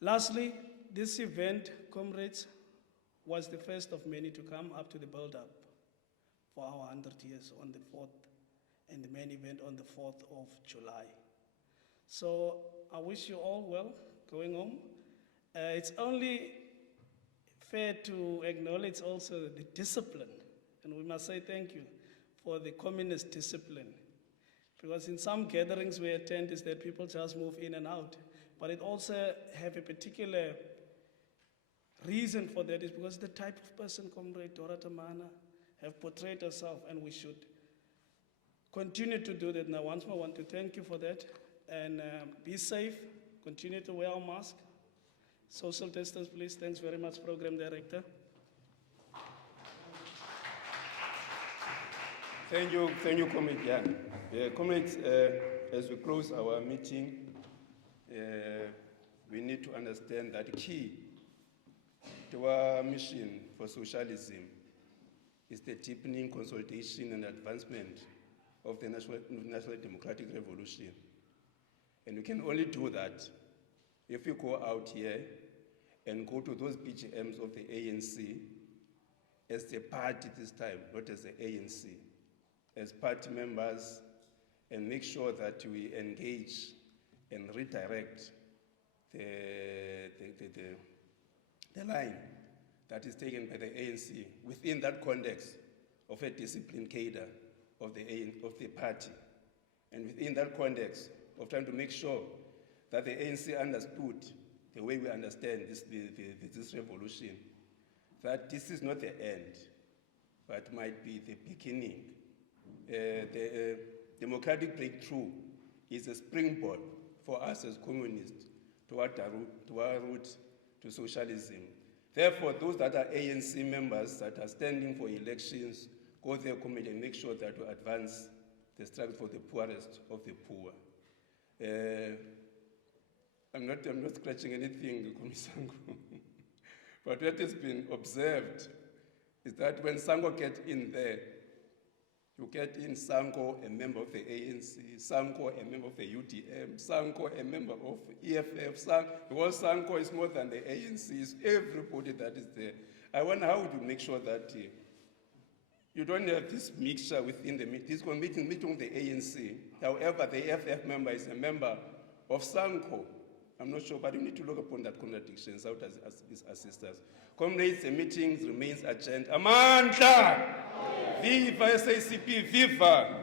Lastly, this event, comrades, was the first of many to come up to the build-up for our 100 years on the 4th, and the main event on the 4th of July. So I wish you all well going home. It's only fair to acknowledge also the discipline, and we must say thank you for the communist discipline. Because in some gatherings we attend is that people just move in and out, but it also have a particular reason for that is because the type of person Comrade Dora Tamana have portrayed herself, and we should continue to do that. Now, once more, I want to thank you for that, and be safe, continue to wear a mask, social distance, please. Thanks very much, Program Director. Thank you, Comrade Jan. Comrades, as we close our meeting, we need to understand that key to our mission for socialism is the deepening, consolidation, and advancement of the national democratic revolution. And we can only do that if we go out here and go to those PGMs of the ANC as the party this time, not as the ANC, as party members, and make sure that we engage and redirect the line that is taken by the ANC within that context of a disciplined cadre of the party, and within that context of trying to make sure that the ANC understood the way we understand this revolution, that this is not the end, but might be the beginning. The democratic breakthrough is a springboard for us as communists toward our route to socialism. Therefore, those that are ANC members that are standing for elections, go there, commit, and make sure that we advance the struggle for the poorest of the poor. I'm not scratching anything, Komisango. But what has been observed is that when Sango gets in there, you get in Sango, a member of the ANC, Sango, a member of the UDM, Sango, a member of EFF, because Sango is more than the ANC, it's everybody that is there. I wonder how would you make sure that you don't have this mixture within this meeting of the ANC. However, the EFF member is a member of Sango. I'm not sure, but you need to look upon that contradictions out as his assistants. Comrades, the meeting remains adjourned. Amandla! Viva SACP, viva!